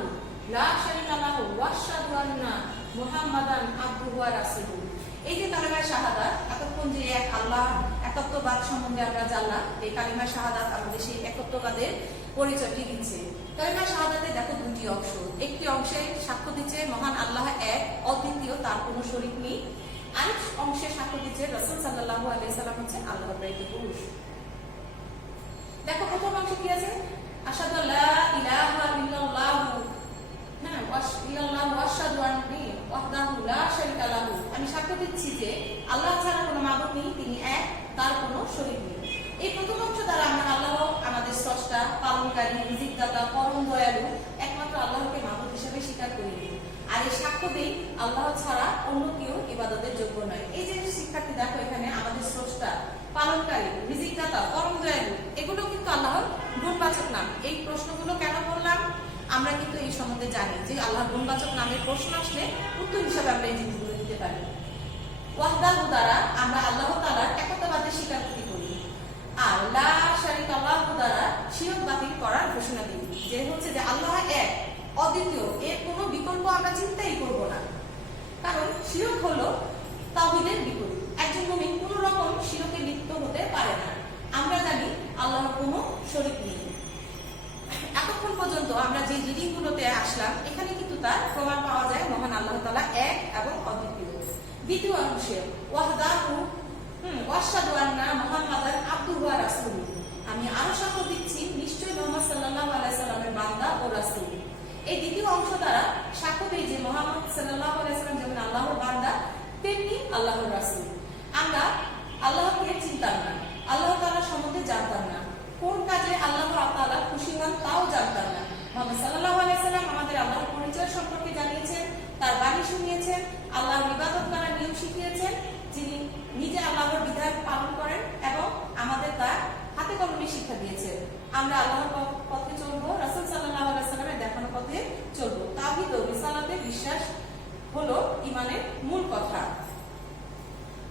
লা শারীকা লাহু ওয়া আশহাদু আন্না মুহাম্মাদান আবদুহু ওয়া রাসূলুহু। এই যে কালিমা শাহাদাত, এতক্ষণ যে এক আল্লাহ একত্ববাদ সম্বন্ধে আমরা জানলাম, এই কালিমা শাহাদাত আমাদের সেই একত্ববাদের পরিচয়টি দিচ্ছে। কালিমা শাহাদাতে দেখো দুটি অংশ। একটি অংশে সাক্ষ্য দিচ্ছে মহান আল্লাহ এক, অদ্বিতীয়, তার কোনো শরীক নেই। আরেক অংশে সাক্ষ্য দিচ্ছে রাসূল সাল্লাল্লাহু আলাইহি সাল্লাম হচ্ছে আল্লাহর প্রেরিত পুরুষ। দেখো প্রথম অংশে কি আছে? আশহাদু লা ইলাহা ইল্লাল্লাহু আমি সাক্ষ্য দিচ্ছি যে আল্লাহ ছাড়া কোনো মাবুদ নেই, তিনি এক, তার কোনো শরীক নেই। এই প্রথম অংশ দ্বারা আমরা আল্লাহ আমাদের স্রষ্টা, পালনকারী, রিজিকদাতা, পরম দয়ালু একমাত্র আল্লাহকে মাবুদ হিসেবে স্বীকার করি। আর এই সাক্ষ্য দিই আল্লাহ ছাড়া অন্য কেউ ইবাদতের যোগ্য নয়। এই যে শিক্ষার্থী দেখো এখানে আমাদের স্রষ্টা, পালনকারী, রিজিকদাতা, পরম দয়ালু, এগুলো কিন্তু আল্লাহর গুণবাচক নাম। এই প্রশ্নগুলো কেন বললাম? আমরা কিন্তু এই সম্বন্ধে জানি যে আল্লাহর গুণবাচক নামের প্রশ্ন আসলে উত্তর হিসাবে আমরা এই জিনিসগুলো দিতে পারি। ওয়াহদাহু দ্বারা আমরা আল্লাহ তাআলার একত্ববাদের স্বীকারোক্তি করি। আর লা শারীকা লাহু দ্বারা শিরক বাতিল করার ঘোষণা দিই, যে হচ্ছে যে আল্লাহ এক, অদ্বিতীয়, এর কোনো বিকল্প আমরা চিন্তাই করব না। কারণ শিরক হলো তাওহীদের বিপরীত। একজন মুমিন কোনো রকম শিরকে লিপ্ত হতে পারে না। আমরা জানি আল্লাহর কোনো শরীক নেই। এতক্ষণ পর্যন্ত আমরা যে রিডিং গুলোতে আসলাম, এখানে কিন্তু তার প্রমাণ পাওয়া যায় মহান আল্লাহ তাআলা এক এবং অদ্বিতীয়। দ্বিতীয় অংশে ওয়াহদাহু ওয়াশহাদু আন্না মুহাম্মাদান আবদুহু ওয়া রাসূলুহু, আমি আরো সাক্ষ্য দিচ্ছি নিশ্চয়ই মুহাম্মদ সাল্লাল্লাহু আলাইহি সাল্লামের বান্দা ও রাসূল। এই দ্বিতীয় অংশ দ্বারা সাক্ষ্য দেই যে মুহাম্মদ সাল্লাল্লাহু আলাইহি সাল্লাম যেমন আল্লাহর বান্দা তেমনি আল্লাহর রাসূল। আমরা আল্লাহকে চিনতাম না, আল্লাহ তাআলা সম্বন্ধে জানতাম না, কোন কাজে আল্লাহ তাআলা খুশি হন তাও জানতাম না। মুহাম্মদ সাল্লাল্লাহু আলাইহি সাল্লাম আমাদের আল্লাহর পরিচয় সম্পর্কে জানিয়েছেন, তার বাণী শুনিয়েছেন, আল্লাহর ইবাদত করার নিয়ম শিখিয়েছেন, যিনি নিজে আল্লাহর বিধান পালন করেন এবং আমাদের তার হাতে কলমে শিক্ষা দিয়েছেন। আমরা আল্লাহর পথে চলবো, রাসূল সাল্লাল্লাহু আলাইহি সাল্লামের দেখানো পথে চলবো। তাওহীদ ও রিসালাতে বিশ্বাস হলো ঈমানের মূল কথা।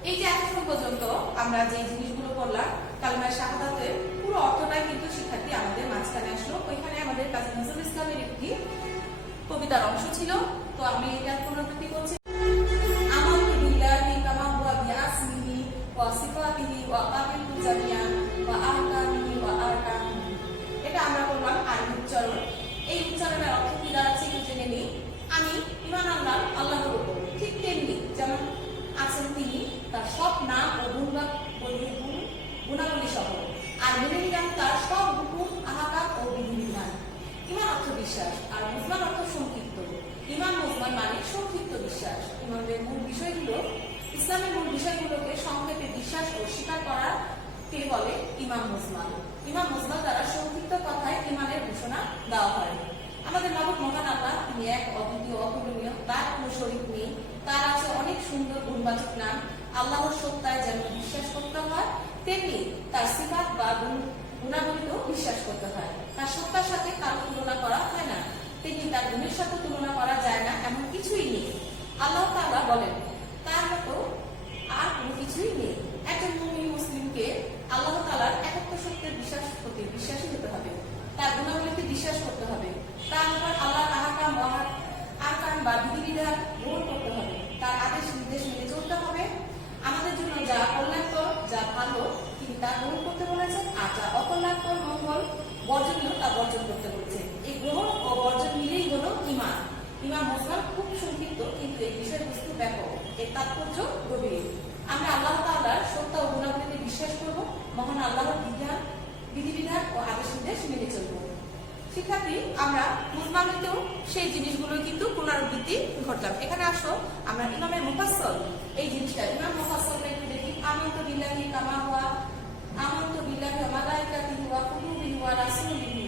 এই যে এতক্ষণ পর্যন্ত আমরা যে জিনিসগুলো পড়লাম, কালিমা শাহাদাতের পুরো অর্থটাই কিন্তু শিক্ষার্থী আমাদের মাঝখানে আসলো। ওইখানে আমাদের কাজী নজরুল ইসলামের একটি কবিতার অংশ ছিল, তো আমি এটা পুনরাবৃত্তি করছি। আমানতু বিল্লাহি কামা হুয়া বিআসমিহি ওয়া সিফাতিহি ওয়া কাবিলতু জামিআন ওয়া আহকামিহি ওয়া আরকানিহি। এটা আমরা বললাম আরবি উচ্চারণ। এই উচ্চারণের অর্থ কি দাঁড়াচ্ছে একটু জেনে নিই। আমি ঈমান আনলাম আল্লাহর উপর, ঠিক তেমনি যেমন আছেন তিনি, তার সব নাম ও গুণাবলী সহ, আর মেনে নিলাম তার সব হুকুম, আহকাম ও বিধিবিধান। ঈমান অর্থ বিশ্বাস, আর মুজমান অর্থ সংক্ষিপ্ত। ঈমান মুজমান মানে সংক্ষিপ্ত বিশ্বাস। ঈমানের মূল বিষয়গুলো, ইসলামের মূল বিষয়গুলোকে সংক্ষেপে বিশ্বাস ও স্বীকার করাকে বলে ঈমান মুজমান। ঈমান মুজমান দ্বারা সংক্ষিপ্ত কথায় ঈমানের ঘোষণা দেওয়া হয়। আমাদের মাবুদ মহান আল্লাহ, তিনি এক, অদ্বিতীয়, অতুলনীয়, তার কোনো শরীক নেই, তার আছে অনেক সুন্দর গুণবাচক নাম। আল্লাহর সত্তায় যেমন বিশ্বাস করতে হয়, তেমনি তার সিফাত বা গুণাবলীতেও বিশ্বাস করতে হয়। তার সত্তার সাথে কারো তুলনা করা হয় না, তেমনি তার গুণের সাথে তুলনা করা যায় না, এমন কিছুই নেই। আল্লাহ তাআলা বলেন তার মতো আর কোনো কিছুই নেই। একজন মুমিন মুসলিমকে আল্লাহ তাআলার একত্ব সত্যের বিশ্বাসী হতে হবে, তার গুণাবলীতে বিশ্বাস করতে হবে, তার উপর আল্লাহর আরকান বা বিধিবিধান গ্রহণ করতে হবে, তার আদেশ নির্দেশ মেনে চলতে হবে। আমাদের জন্য যা কল্যাণকর, যা ভালো, তিনি তা গ্রহণ করতে বলেছেন, আর যা অকল্যাণকর, মঙ্গল বর্জনীয়, তা বর্জন করতে বলেছেন। এই গ্রহণ ও বর্জন মিলেই হলো ঈমান। ঈমান মুজমান খুব সংক্ষিপ্ত, কিন্তু এই বিষয়বস্তু ব্যাপক, এর তাৎপর্য গভীর। আমরা আল্লাহ তাআলার সত্তা ও গুণাবলীতে বিশ্বাস করব, মহান আল্লাহর বিধিবিধান ও আদেশ নির্দেশ মেনে চলব। শিক্ষার্থী, আমরা মুজমালেতেও সেই জিনিসগুলো কিন্তু পুনরাবৃত্তি ঘটলাম। এখানে আসো আমরা ইমামে মুফাসসল এই জিনিসটা ইমাম মুফাসসলটা একটু দেখি। আমানতু বিল্লাহি কামা হুয়া আমানতু বিল্লাহি ওয়া মালাইকাতিহি ওয়া কুতুবিহি ওয়া রাসূলিহি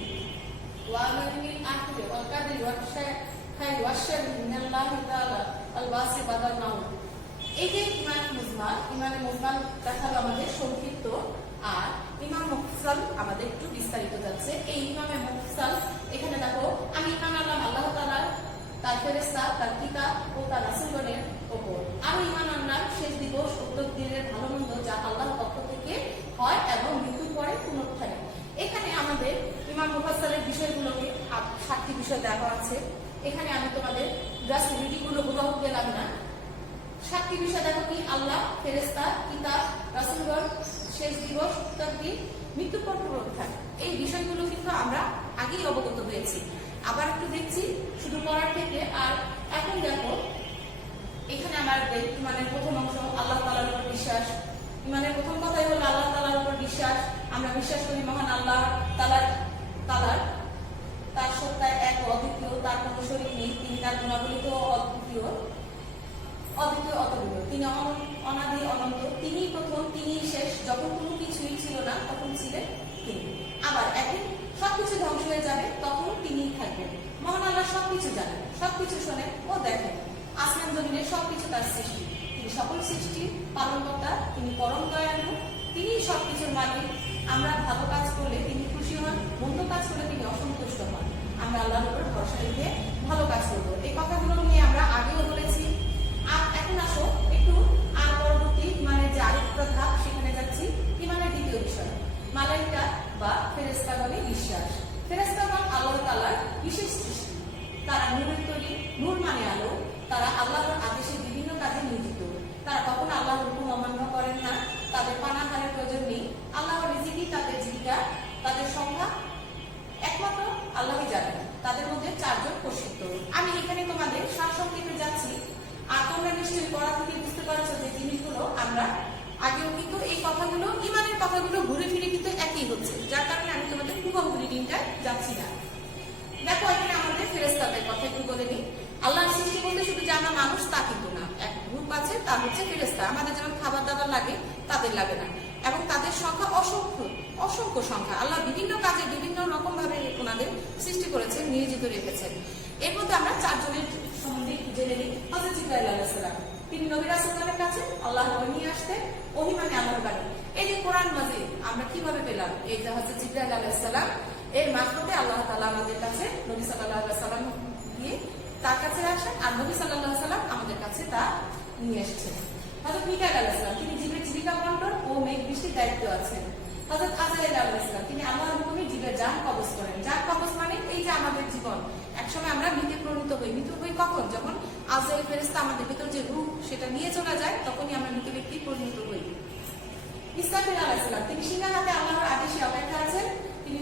ওয়া ইয়াউমিল আখির ওয়াল কাদরি ওয়া খায়রি ওয়া শাররি মিনাল্লাহি তাআলা আল ওয়াসি বাদাল মাউত। এই যে ইমানে মুজমাল দেখালো আমাদের সংক্ষিপ্ত, আর ইমাম মুফাসসাল আমাদের একটু বিস্তারিত যাচ্ছে। এই ইমামে মুফাসসাল এখানে দেখো, আমি ঈমান আনলাম আল্লাহ তাআলা, তার ফেরেশতা, তার কিতাব ও তার রাসূলগণের উপর। আমি ঈমান আনলাম শেষ দিবস ও তকদীরের ভালো মন্দ যা আল্লাহর পক্ষ থেকে হয় এবং মৃত্যুর পরে পুনরুত্থান। এখানে আমাদের ইমাম মুফাসসালের বিষয়গুলোকে 7টি বিষয় দেওয়া আছে। এখানে আমি তোমাদের জাস্ট রিডিংগুলো হুবহু দিলাম না। 7টি বিষয় দেখো কি, আল্লাহ, ফেরেশতা, কিতাব, রাসূলগণ, শেষ দিবস, তাকদীর, মৃত্যুর পর পুনরুত্থান। এই বিষয়গুলো কিন্তু আমরা আগেই অবগত হয়েছি। আবার একটু দেখছি শুধু পড়ার থেকে। আর এখন দেখো এখানে আমাদের ইমানের প্রথম অংশ আল্লাহ তাআলার উপর বিশ্বাস। ইমানের প্রথম কথাই হলো আল্লাহ তাআলার উপর বিশ্বাস। আমরা বিশ্বাস করি মহান আল্লাহ তাআলার তার সত্তায় এক ও অদ্বিতীয়, তার কোনো শরীক নেই, তিনি তার গুণাবলিত অদ্বিতীয়, অতবিধ, তিনি অনাদি অনন্ত, তিনি প্রথম, তিনি শেষ, যখন কোনো কিছুই ছিল না তখন ছিলেন তিনি। আবার একদিন সবকিছু ধ্বংস হয়ে যাবে, তখন তিনি থাকবেন। মহান আল্লাহ সবকিছু জানেন, সবকিছু শোনেন ও দেখেন। আসমান জমিনের সবকিছু তার সৃষ্টি, তিনি সকল সৃষ্টির পালনকর্তা, তিনি পরম দয়ালু, তিনি সবকিছুর মালিক। আমরা ভালো কাজ করলে তিনি খুশি হন, মন্দ কাজ করলে তিনি অসন্তুষ্ট হন। আমরা আল্লাহর উপর ভরসা রেখে ভালো কাজ করব। এই কথাগুলো নিয়ে আমরা আগেও বলেছি। আর এখন আসো একটু পরবর্তী ইমানের যে আরেকটা ধাপ সেখানে যাচ্ছি। ইমানের দ্বিতীয় বিষয় মালাইকা বা ফেরেশতাগণের বিশ্বাস। ফেরেশতাগণ আল্লাহ তাআলার বিশেষ সৃষ্টি, তারা নূরের তৈরি, নূর মানে আলো। তারা আল্লাহর আদেশে বিভিন্ন কাজে নিয়োজিত। তারা কখনো আল্লাহর হুকুম অমান্য করেন না, তাদের পানাহারের প্রয়োজন নেই। আল্লাহর রিজিকই তাদের জীবিকা, তাদের সংখ্যা একমাত্র আল্লাহই জানেন। তাদের মধ্যে 4 জন প্রসিদ্ধ। আমি এখানে তোমাদের সারসংক্ষেপে যাচ্ছি। আর তোমরা নিশ্চয়ই পড়া থেকে বুঝতে পারছো যে জিনিসগুলো আমরা আগেও কিন্তু এই কথাগুলো, ইমানের কথাগুলো ঘুরে ফিরে কিন্তু একই হচ্ছে, যার কারণে আমি তোমাদের হুবহু রিডিংটা যাচ্ছি না। দেখো এখানে আমাদের ফেরেশতাদের কথা একটু বলে নিই। আল্লাহর সৃষ্টি বলতে শুধু যে আমরা মানুষ তা কিন্তু না, এক গ্রুপ আছে, তা হচ্ছে ফেরেশতা। আমাদের যেমন খাবার দাবার লাগে তাদের লাগে না, এবং তাদের সংখ্যা অসংখ্য সংখ্যা। আল্লাহ বিভিন্ন কাজে বিভিন্ন রকম ভাবে ওনাদের সৃষ্টি করেছেন, নিয়োজিত রেখেছেন। এর মধ্যে আমরা 4 জনের সম্বন্ধে জেনে নিই। হযরত জিবরাইল আলাইহিস সালাম, তিনি নবী রাসূলগণের কাছে আল্লাহর ওহী নিয়ে আসতেন। ওহী মানে আল্লাহর বাণী। এই যে কোরআন মাজিদ আমরা কিভাবে পেলাম? এই যে হযরত জিবরাইল আলাইহিস সালাম এর মাধ্যমে আল্লাহ তাআলা আমাদের কাছে নবী সাল্লাল্লাহু আলাইহি সাল্লাম দিয়ে তার কাছে আসেন, আর নবী সাল্লাল্লাহু আলাইহি সাল্লাম আমাদের কাছে তা নিয়ে এসেছেন। হযরত মিকাইল আলাইহিস সালাম, তিনি জীবের জীবিকা বন্টন ও মেঘ বৃষ্টির দায়িত্ব আছেন। হযরত আজরাইল আলাইহিস সালাম, তিনি আল্লাহর হুকুমে জীবের জান কবজ করেন। জান কবজ মানে এই যে আমাদের জীবন, একসময় আমরা মৃত্যু প্রণীত হই। মৃত্যু হই কখন? যখন আজরাইল ফেরেশতা আমাদের ভিতর যে রূহ সেটা নিয়ে চলে যায়, তখনই আমরা মৃত ব্যক্তি পরিণত হই। ইসরাফিল আলাইহিস সালাম, তিনি সিংহার হাতে আল্লাহর আদেশে অপেক্ষা আছেন। তিনি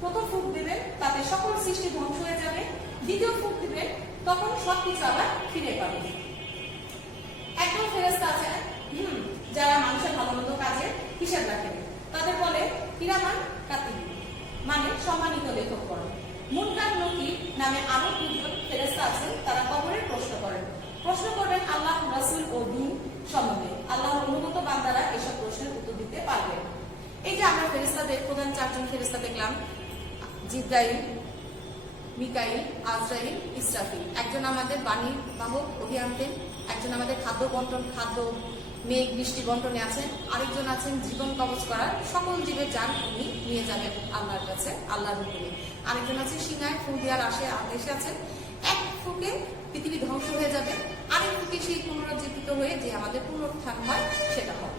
প্রথম ফুঁক দিবেন, তাতে সকল সৃষ্টি ধ্বংস হয়ে যাবে। দ্বিতীয় ফুঁক দিবেন, তখন সবকিছু আবার ফিরে পাবে। একজন ফেরেশতা আছেন যারা মানুষের ভালো মন্দ কাজের হিসাব রাখেন, তাদের বলে কিরামান কাতিব, মানে সম্মানিত লেখক করেন। মুনকার নকির নামে আরো 2 জন ফেরেশতা আছেন, তারা কবরের প্রশ্ন করবেন আল্লাহ, রাসূল ও দ্বীন সম্বন্ধে। আল্লাহর অনুগত বান্দারা এসব প্রশ্নের উত্তর দিতে পারবেন। এই যে আমরা ফেরেশতাদের প্রধান 4 জন ফেরেশতা দেখলাম, জিবরাইল, মিকাইল, আজরাইল, ইসরাফিল। একজন আমাদের বাণীর বাহক, ওহী আনতেন। একজন আমাদের খাদ্য বন্টন, খাদ্য মেঘ বৃষ্টি বন্টনে আছেন। আরেকজন আছেন জীবন কবজ করার, সকল জীবের জান উনি নিয়ে যাবেন আল্লাহর কাছে, আল্লাহর হুকুমে। আরেকজন আছে সিংহায় ফুঁক দেওয়ার আদেশে আছেন। এক ফুঁকে পৃথিবী ধ্বংস হয়ে যাবে, আরেক ফুঁকে সেই পুনরুজ্জীবিত হয়ে যে আমাদের পুনরুত্থান হয় সেটা হবে।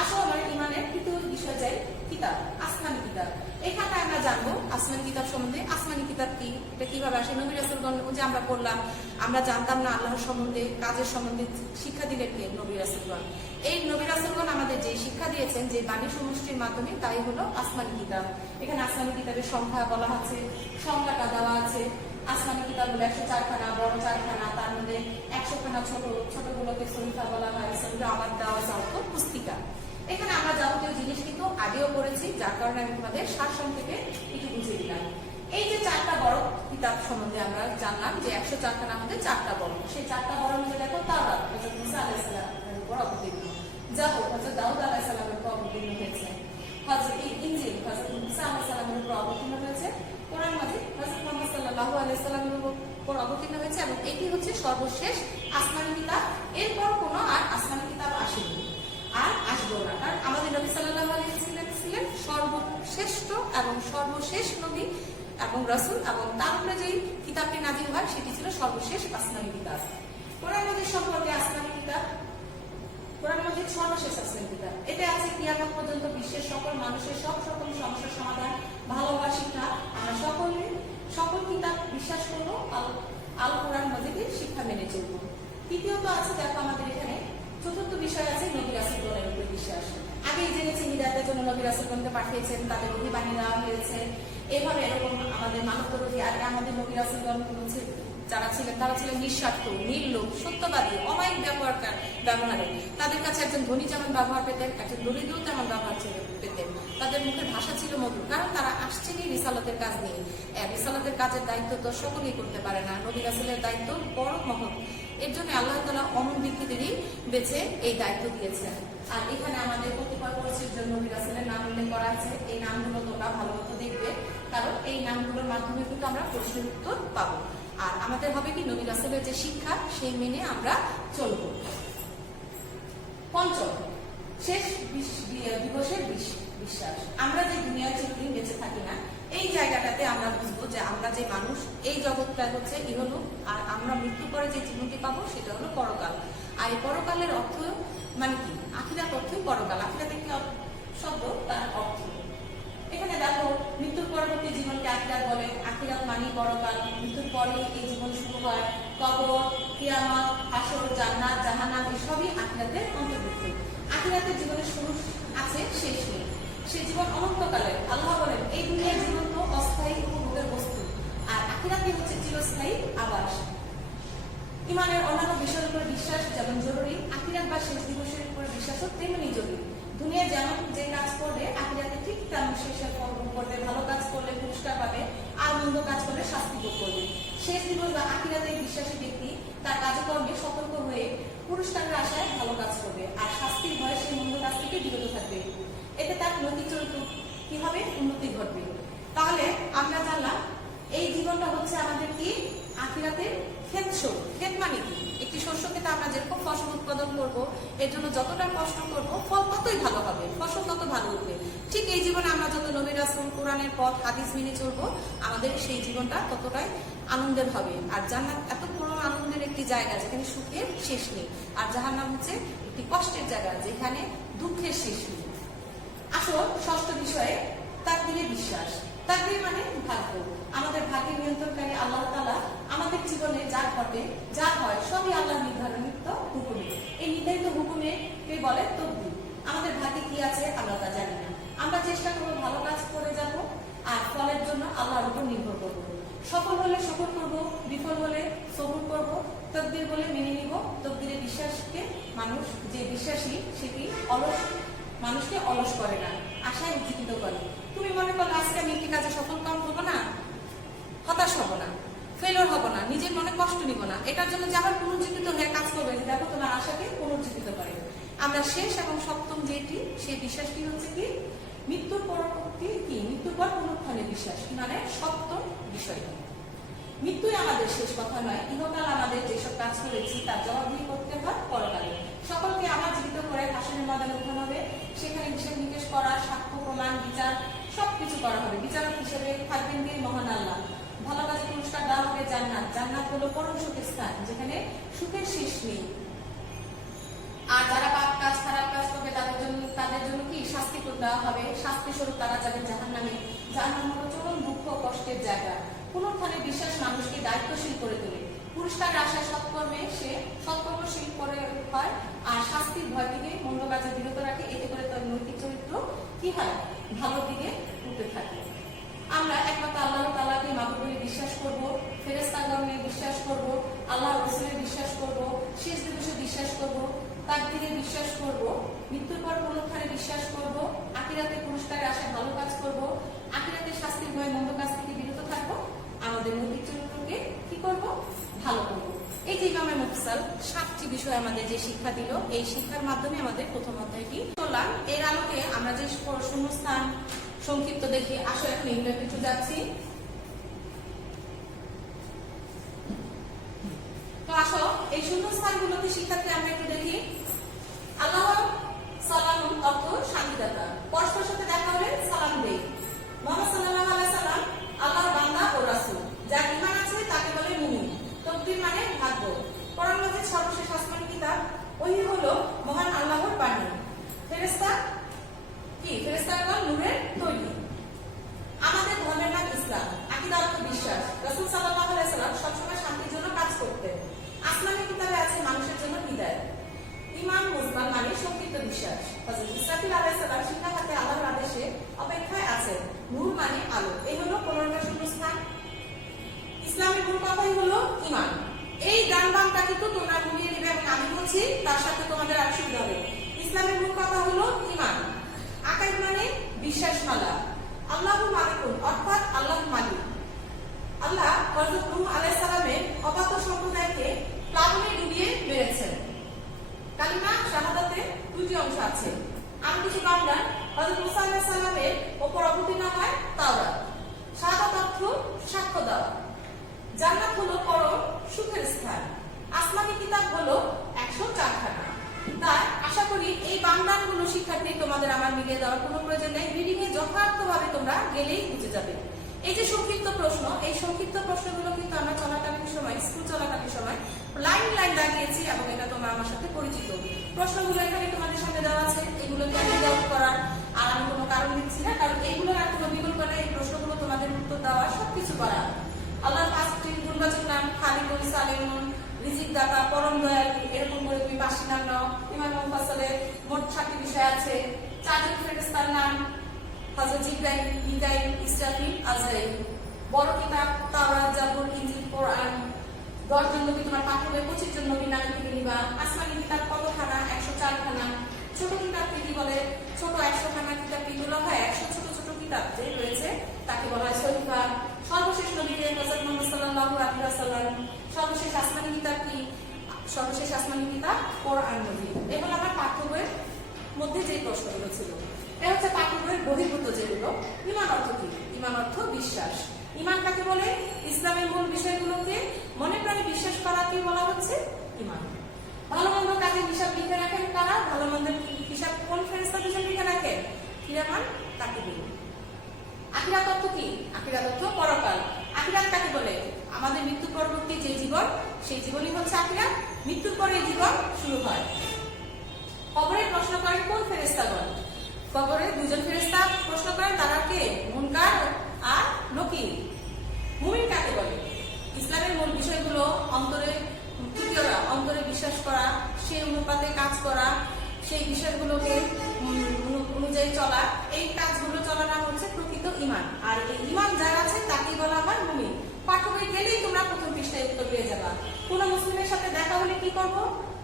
আসলে আমার ইমানের তৃতীয় বিষয় যাই কিতাব, আসমানি কিতাব। এখানে আমরা জানবো আসমানি কিতাব সম্বন্ধে। আসমানি কিতাব কি, এটা কিভাবে আসে? নবী রাসূলগণ যে আমরা পড়লাম, আমরা জানতাম না আল্লাহর সম্বন্ধে, কাজের সম্বন্ধে শিক্ষা দিলেন কে? নবী রাসূলগণ। এই নবী রাসূলগণ আমাদের যে শিক্ষা দিয়েছেন, যে বাণী সমষ্টির মাধ্যমে, তাই হলো আসমানি কিতাব। এখানে আসমানি কিতাবের সংখ্যা বলা আছে, সংখ্যাটা দেওয়া আছে। আসমানি কিতাব হলো 104 খানা, বড় 4 খানা, তার মধ্যে 100 খানা ছোটগুলোকে সহিফা বলা হয়। সহিফা আবার দেওয়া আছে অর্থ পুস্তিকা। এখানে আমরা যাবতীয় জিনিস কিন্তু আগেও পড়েছি, যার কারণে আমি তোমাদের সারসংক্ষেপে একটু বুঝিয়ে দিলাম। এই যে 4টা বড় কিতাব সম্বন্ধে আমরা জানলাম যে 104টার মধ্যে 4টা বড়, সেই 4টা বড়র মধ্যে দেখো তাওরাত হযরত মুসা আলাইহিস সালামের উপর অবতীর্ণ, জাবুর হযরত দাউদ আলাইহিস সালামের উপর অবতীর্ণ হয়েছে, হযরত ইনজিল হযরত মুসা আলাইহিস সালামের উপর অবতীর্ণ হয়েছে, কোরআন মাজিদ হযরত মুহাম্মদ সাল্লাল্লাহু আলাইহি সাল্লামের উপর অবতীর্ণ হয়েছে এবং এটি হচ্ছে সর্বশেষ আসমানি কিতাব। এরপর কোনো আর আসমানি কিতাব আসেনি আর আসবো না, কারণ আমাদের নবী সাল্লাল্লাহু আলাইহি ওয়াসাল্লাম ছিলেন সর্বশ্রেষ্ঠ এবং সর্বশেষ নবী এবং রাসূল, এবং তার উপরে যেই কিতাবটি নাযিল হয় সেটি ছিল সর্বশেষ আসমানি কিতাব। কোরআন মাজিদ সম্পর্কে আসমানি কিতাব, কোরআন মাজিদ সর্বশেষ আসমানি কিতাব। এতে আছে কিয়ামত পর্যন্ত বিশ্বের সকল মানুষের সব রকম সমস্যার সমাধান, ভালোবাসা, শিক্ষা। আমরা সকল কিতাব বিশ্বাস করবো, আল কোরআন মাজিদের শিক্ষা মেনে চলবো। তৃতীয়ত আছে দেখো আমাদের এখানে চতুর্থ বিষয় আছে নবী রাসূলগণের উপর বিশ্বাস। আগেই জেনেছি হিদায়াতের জন্য নবী রাসূলগণকে পাঠিয়েছেন, তাদের অভিবাণী দেওয়া হয়েছে। এইভাবে এরকম আমাদের মানবতাবাদী আর আমাদের নবী রাসূলগণ যারা ছিলেন তারা ছিলেন নিঃস্বার্থ, নির্লোভ, সত্যবাদী, অমায়িক ব্যবহারে। তাদের কাছে একজন ধনী যেমন ব্যবহার পেতেন, একজন দরিদ্র তেমন ব্যবহার পেতেন। তাদের মুখের ভাষা ছিল মধুর, কারণ তারা আসছেনই রিসালাতের কাজ নিয়ে। রিসালাতের কাজের দায়িত্ব তো সকলেই করতে পারে না, নবী রাসূলের দায়িত্ব বড় মহৎ। এর জন্য আল্লাহ তাআলা অমন ব্যক্তিদেরই বেছে এই দায়িত্ব দিয়েছেন। আর এখানে আমাদের কতিপয় পরিচিত জন্য নবী রাসূলের নাম উল্লেখ করা আছে। এই নামগুলো তোমরা ভালো মতো দেখবে, কারণ এই নামগুলোর মাধ্যমে কিন্তু আমরা প্রশ্নের উত্তর পাবো। আর আমাদের হবে কি নবী রাসূলের যে শিক্ষা সেই মেনে আমরা চলব। পঞ্চম, শেষ দিবসের বিশ্বাস। আমরা যে দুনিয়ার চিরদিন বেঁচে থাকি না, এই জায়গাটাতে আমরা বুঝবো যে আমরা যে মানুষ, এই জগৎটা হচ্ছে ইহলোক, আর আমরা মৃত্যুর পরে যে জীবনটি পাবো সেটা হলো পরকাল। আর এই পরকালের অর্থ মানে কি? আখিরাত অর্থই পরকাল। আখিরাত একটি শব্দ, তার অর্থ এখানে দেখো মৃত্যুর পরবর্তী জীবনকে আখিরাত বলে। আখিরাত মানে পরকাল, মৃত্যুর পরে এই জীবন শুরু হয়। কবর, কিয়ামত, হাসর, জান্নাত, জাহান্নাম এসবই আখিরাতের অন্তর্ভুক্ত। আখিরাতের জীবনের শুরু আছে, শেষ নেই। সেই জীবন অনন্তকালের। আল্লাহ বলেন এই দুনিয়ার জীবন তো অস্থায়ী উপভোগের বস্তু, আর আখিরাতই হচ্ছে চিরস্থায়ী আবাস। ইমানের অন্যান্য বিষয়ের উপর বিশ্বাস যেমন জরুরি, আখিরাত বা শেষ দিবসের উপর বিশ্বাসও তেমনি জরুরি। দুনিয়া যেমন যে কাজ করবে আখিরাতে ঠিক তেমন শেষের ফল ভোগ করবে। ভালো কাজ করলে পুরস্কার পাবে, আর মন্দ কাজ করলে শাস্তি ভোগ করবে। শেষ দিবস বা আখিরাতে বিশ্বাসী ব্যক্তি তার কাজকর্মে সতর্ক হয়ে পুরস্কারের আশায় ভালো কাজ করবে, আর শাস্তির ভয়ে সেই মন্দ কাজ থেকে বিরত থাকবে। এতে তার নৈতিক চরিত্র কি হবে? উন্নতি ঘটবে। তাহলে আমরা জানলাম এই জীবনটা হচ্ছে আমাদের কি আখিরাতের ক্ষেত। ক্ষেত মানে কি? একটি শস্য ক্ষেতে আমরা যেরকম ফসল উৎপাদন করব, এর জন্য যতটা কষ্ট করব ফল ততই ভালো হবে, ফসল তত ভালো উঠবে। ঠিক এই জীবনে আমরা যত নবী রাসূল, কোরআনের পথ, হাদিস মেনে চলবো, আমাদের সেই জীবনটা ততটাই আনন্দের হবে। আর জান্নাত এত বড় আনন্দের একটি জায়গা যেখানে সুখের শেষ নেই, আর জাহান্নাম হচ্ছে একটি কষ্টের জায়গা যেখানে দুঃখের শেষ নেই। আসল ষষ্ঠ বিষয়ে তাকদীরে বিশ্বাস। তাকদীর মানে ভাগ্য। আমাদের ভাগ্যের নিয়ন্ত্রণকারী আল্লাহ তাআলা। আমাদের জীবনে যা ঘটে, যা হয় সবই আল্লাহর নির্ধারিত হুকুমে। এই নির্ধারিত হুকুমে কে বলে তকদীর। আমাদের ভাগ্যে কি আছে আমরা তা জানি না। আমরা চেষ্টা করবো ভালো কাজ করে যাব, আর ফলের জন্য আল্লাহর উপর নির্ভর করবো। সফল হলে শুকর করব, বিফল হলে সবুর করব। তকদীর বলে মেনে নিব। তকদীরে বিশ্বাসকে মানুষ যে বিশ্বাসী সেটি মানুষকে অলস করে না, আশায় উজ্জীবিত করে। তুমি মনে করো আজকে আমি একটি কাজে সফল কাম হবো না, হতাশ হবো না, ফেলিওর হবো না, নিজের মনে কষ্ট নিব না, এটার জন্য যে আবার পুনর্জীবিত হয়ে কাজ করবে, দেখো তোমার আশাকে পুনর্জীবিত করে। আমরা শেষ এবং সপ্তম যেটি, সেই বিশ্বাসটি হচ্ছে কি মৃত্যুর পরবর্তী কি মৃত্যুর পর পুনরুত্থানের বিশ্বাস। মানে সপ্তম বিষয়টা, মৃত্যুই আমাদের শেষ কথা নয়। ইহকাল আমাদের যেসব কাজ করেছি তার জবাবদিহি করতে হয় পরকালে। সকলকে আবার জীবিত করে হাসরের ময়দানে উঠানো হবে। সেখানে হিসেব নিকেশ করা, সাক্ষ্য প্রমাণ, বিচার সবকিছু করা হবে। বিচারক হিসেবে থাকবেন কে? মহান আল্লাহ। ভালো কাজে পুরস্কার দেওয়া হবে জান্নাত। জান্নাত হলো পরম সুখের স্থান, যেখানে সুখের শেষ নেই। আর যারা পাপ কাজ, খারাপ কাজ করবে তাদের জন্য কি শাস্তি দেওয়া হবে। শাস্তি স্বরূপ তারা যাবে জাহান্নামে। জাহান্নাম হলো চরম দুঃখ কষ্টের জায়গা। পুনরুত্থানের বিশ্বাস মানুষকে দায়িত্বশীল করে তোলে। পুরস্কারের আশায় সৎকর্মশীল করে হয়, আর শাস্তির ভয় থেকে মন্দ কাজে বিরত রাখে। এতে করে তার নৈতিক চরিত্র কি হয়? ভালো দিকে উঠতে থাকে। আমরা একমাত্র আল্লাহ তাআলাকে মাবুদ বলে বিশ্বাস করব, ফেরেশতাগণে বিশ্বাস করব, আল্লাহ রাসূলের বিশ্বাস করব, শেষ দিবসে বিশ্বাস করব, তাকদীরে বিশ্বাস করব, মৃত্যুর পর পুনরুত্থানে বিশ্বাস করব, আখিরাতে পুরস্কারের আশায় ভালো কাজ করব, আখিরাতে শাস্তির ভয়ে মন্দ কাজ থেকে বিরত থাকব, মুফাসসাল 7টি বিষয় আমাদের যে শিক্ষা দিল, এই শিক্ষার মাধ্যমে আমাদের প্রথম অধ্যায়টি করলাম। এর আলোকে আমরা যে শূন্যস্থান সংক্ষিপ্ত দেখি, আসো এখন এগুলো একটু যাচ্ছি। তো আসো এই শূন্যস্থানগুলোতে শিক্ষার্থী আমরা একটু দেখি। আল্লাহ সালাম অর্থ শান্তিদাতা, পরস্পরের সাথে দেখা হলে সালাম দেই। মুহাম্মদ সাল্লাল্লাহু আলাইহি সাল্লাম আল্লাহর বান্দা ও রাসূল, যার ঈমান আছে তাকে বলে মুমিন। তকদীর মানে ভাগ্য। কোরআন মাজিদ সর্বশেষ আসমানি কিতাব, ওহী হলো মহান আল্লাহর বাণী। ফেরেশতা কি? ফেরেশতাগণ নূরের তৈরি। আমাদের ধর্মের নাম ইসলাম, আকীদা অর্থ বিশ্বাস। রাসূল সাল্লাল্লাহু আলাইহি সাল্লাম সবসময় শান্তির জন্য কাজ করতেন। আসমানি কিতাবে আছে মানুষের জন্য হিদায়াত। ঈমান মুসলমান মানে সংক্ষিপ্ত বিশ্বাস। হযরত ইসরাফিল আলাইহিস সালাম শিক্ষা হাতে আল্লাহর আদেশে অপেক্ষায় আছেন। নূর মানে আলো। এই হলো 15টা শূন্যস্থান। ইসলামের মূল কথাই হলো ঈমান। এই ডান বামটা কিন্তু তোমরা মিলিয়ে নেবে, এবং আমি বলছি তার সাথে তোমাদের আর সুবিধা হবে। ইসলামের মূল কথা হলো ঈমান। আকাইদ মানে বিশ্বাসমালা। আল্লাহু মালিকুন অর্থাৎ আল্লাহ মালিক। আল্লাহ হযরত নূহ আলাইহিস সালামের অবাধ্য সম্প্রদায়কে প্লাবনে ডুবিয়ে মেরেছেন। কালিমা শাহাদাতে দুটি অংশ আছে। আমি কিছু বাংলা হযরত মুসা আলাইহিস সালামের উপর অবতীর্ণ হয় তাওরাত। শাহাদাত অর্থ সাক্ষ্য দেওয়া। জান্নাত হলো পরম সুখের স্থান। আসমানি কিতাব হলো 104খানা। তাই আশা করি এই বাংলাগুলো শিক্ষার্থী তোমাদের আমার মিলিয়ে দেওয়ার কোনো প্রয়োজন নেই। রিডিং এ যথার্থভাবে তোমরা গেলেই বুঝে যাবে। এই যে সংক্ষিপ্ত প্রশ্ন, এই সংক্ষিপ্ত প্রশ্নগুলো কিন্তু আমরা চলাকালীন সময়, স্কুল চলাকালীন সময় লাইন লাইন দাঁড়িয়েছি, এবং এটা তোমরা আমার সাথে পরিচিত। প্রশ্নগুলো এখানে তোমাদের সামনে দেওয়া আছে, এগুলো ক্যান্সেল আউট করার আর আমি কোনো কারণ দিচ্ছি না, কারণ এইগুলো আর কোনো বিকল্প নেই। এই প্রশ্নগুলো তোমাদের উত্তর দেওয়া, সবকিছু করা। আল্লাহর 5টি গুণবাচক নাম খালিকুল, সালিমুন, রিজিক দাতা, পরম দয়ালু, এরকম করে তুমি 5টি নাম নাও। ঈমান মুফাসসালে মোট 7টি বিষয় আছে। 4জন ফেরেশতার নাম হযরত জিবরাইল, মিকাইল, ইসরাফিল, আজরাইল। বড় কিতাব তাওরাত, জাবুর, ইনজিল, কোরআন। 10 জন নবী তোমার পাঠ্য বই 25 জন নবীর নাম লিখে নিবা। আসমানি কিতাব কতখানা? 104খানা। ছোট কিতাবকে কি বলে? ছোট 100খানা কিতাবকে বলা হয় 100 ছোট ছোট কিতাব যে রয়েছে তাকে বলা হয় সহিফা। সর্বশেষ নবীকে হযরত মুহাম্মদ সাল্লাল্লাহু আলাইহি ওয়াসাল্লাম। সর্বশেষ আসমানি কিতাব কি? সর্বশেষ আসমানি কিতাব কোরআন মাজিদ। এগুলো আমার পাঠ্য বইয়ের মধ্যে যে প্রশ্নগুলো ছিল। এটা হচ্ছে পাঠ্য বইয়ের বহির্ভূত যেগুলো। ঈমান অর্থ কি? ঈমান অর্থ বিশ্বাস। ঈমান কাকে বলে? ইসলামের মূল বিষয়গুলোকে মনে প্রাণে বিশ্বাস করাকে বলা হচ্ছে ঈমান। ভালো মন্দ কাজের হিসাব লিখে রাখেন কারা? ভালো মন্দের হিসাব কোন ফেরেশতা দুজন লিখে রাখেন? কিরামান কাতিবিন। আখিরাত অর্থ কি? আখিরাত অর্থ পরকাল। আখিরাত কাকে বলে? আমাদের মৃত্যু পরবর্তী যে জীবন, সেই জীবনই হচ্ছে আখিরাত। মৃত্যুর পরে এই জীবন শুরু হয়। কবরে প্রশ্ন করেন কোন ফেরেশতাগণ? কবরে 2 জন ফেরেশতা প্রশ্ন করেন, তারা কে? মুনকার আর নকির। মুমিন কাকে বলে? ইসলামের মূল বিষয়গুলো অন্তরে অন্তরে বিশ্বাস করা, সেই অনুপাতে কাজ করা, সেই বিষয়গুলোকে অনুযায়ী চলা, এই কাজগুলো চলার নাম হচ্ছে প্রকৃত ঈমান। আর এই ঈমান যার আছে তাকেই বলা হয় মুমিন। পাঠ্য বই গেলেই তোমরা প্রথম পৃষ্ঠায় উত্তর পেয়ে যাবা। কোন মুসলিমের সাথে দেখা হলে কি করব?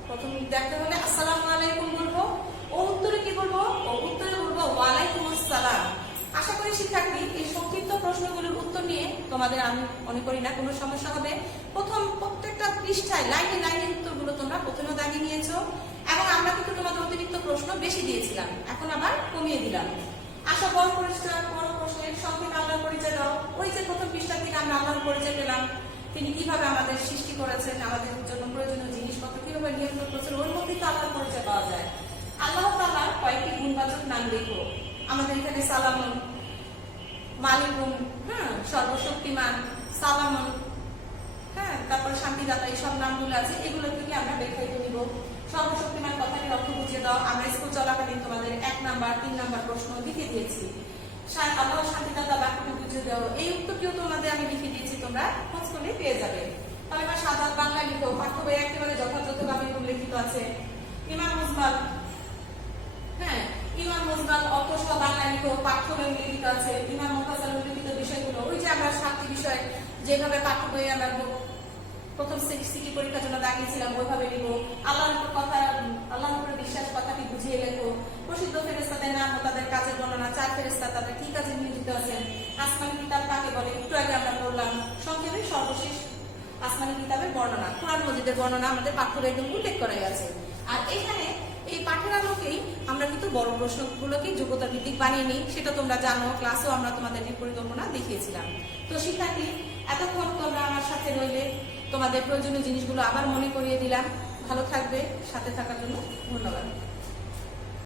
প্রথম দেখতে হলে আসসালামু আলাইকুম বলবো। ও উত্তরে কি বলবো? ও উত্তরে বলবো ওয়ালাইকুম আসসালাম। আশা করি শিক্ষার্থী এই সংক্ষিপ্ত প্রশ্নগুলোর উত্তর নিয়ে তোমাদের আমি মনে করি না কোনো সমস্যা হবে। প্রত্যেকটা পৃষ্ঠায় লাইনে লাইনে উত্তরগুলো তোমরা প্রথমে দাগিয়ে নিয়েছো, এবং আমরা কিন্তু তোমাদের অতিরিক্ত প্রশ্ন বেশি দিয়েছিলাম, এখন আবার কমিয়ে দিলাম। আশা বড় প্রশ্নের সংক্ষেপে আল্লাহর পরিচয় দাও। ওই যে প্রথম পৃষ্ঠা থেকে আমরা আল্লাহর পরিচয় পেলাম, তিনি কিভাবে আমাদের সৃষ্টি করেছেন, আমাদের জন্য প্রয়োজনীয় জিনিসপত্র কিভাবে নিয়ন্ত্রণ করেছেন, ওর মধ্যেই তো আল্লাহর পরিচয় পাওয়া যায়। আল্লাহ তাআলার কয়েকটি গুণবাচক নাম দেখো। আমাদের এখানে সালামুন, মালিকুন, সর্বশক্তিমান, সালামুন, তারপরে শান্তিদাতা, এইসব নামগুলো আছে। এগুলো থেকে আমরা ব্যাখ্যা করে নিব। সর্বশক্তিমান কথাটির অর্থ বুঝিয়ে দাও। আমরা স্কুল চলাকালীন তোমাদের 1 নাম্বার 3 নাম্বার প্রশ্ন লিখে দিয়েছি। আল্লাহ শান্তিদাতা বাক্যটি বুঝিয়ে দাও, এই উত্তরটিও তোমাদের আমি লিখে দিয়েছি, তোমরা খোঁজ করলে পেয়ে যাবে। কালিমা শাহাদাত বাংলা লিখো, পাঠ্য বই একেবারে যথাযথভাবে উল্লেখিত আছে। ঈমান মুজমাল, ঈমান মুজমাল অর্থ সহ বাংলা লিখো, পাঠ্য বই উল্লেখিত আছে। ঈমান মুফাসসাল উল্লেখিত বিষয়গুলো, ওই যে আমরা 7টি বিষয় যেভাবে পাঠ্য বই আমরা প্রথম সিটি পরীক্ষার জন্য দাঁড়িয়েছিলাম ওইভাবে লিখো। আল্লাহর উপরে বিশ্বাস কথাটি বুঝিয়ে লেখো। প্রসিদ্ধ ফেরেশতাদের নাম ও তাদের কাজের বর্ণনা। 4 ফেরেশতা, তাদের কি কাজে নিয়োজিত আছেন। আসমানি কিতাব কাকে বলে? একটু আগে আমরা পড়লাম। সংক্ষেপে সর্বশেষ আসমানি কিতাবের বর্ণনা, কোরআন মজিদের বর্ণনা আমাদের পাঠ্য বইয়ে একদম উল্লেখ করা আছে। আর এখানে এই পাঠের আলোকেই আমরা কিন্তু বড় প্রশ্নগুলোকে যোগ্যতা ভিত্তিক বানিয়ে নিই, সেটা তোমরা জানো, ক্লাসেও আমরা তোমাদের এই পরিকল্পনা দেখিয়েছিলাম। তো শিক্ষার্থী, এতক্ষণ তোমরা আমার সাথে রইলে, তোমাদের প্রয়োজনীয় জিনিসগুলো আবার মনে করিয়ে দিলাম। ভালো থাকবে, সাথে থাকার জন্য ধন্যবাদ।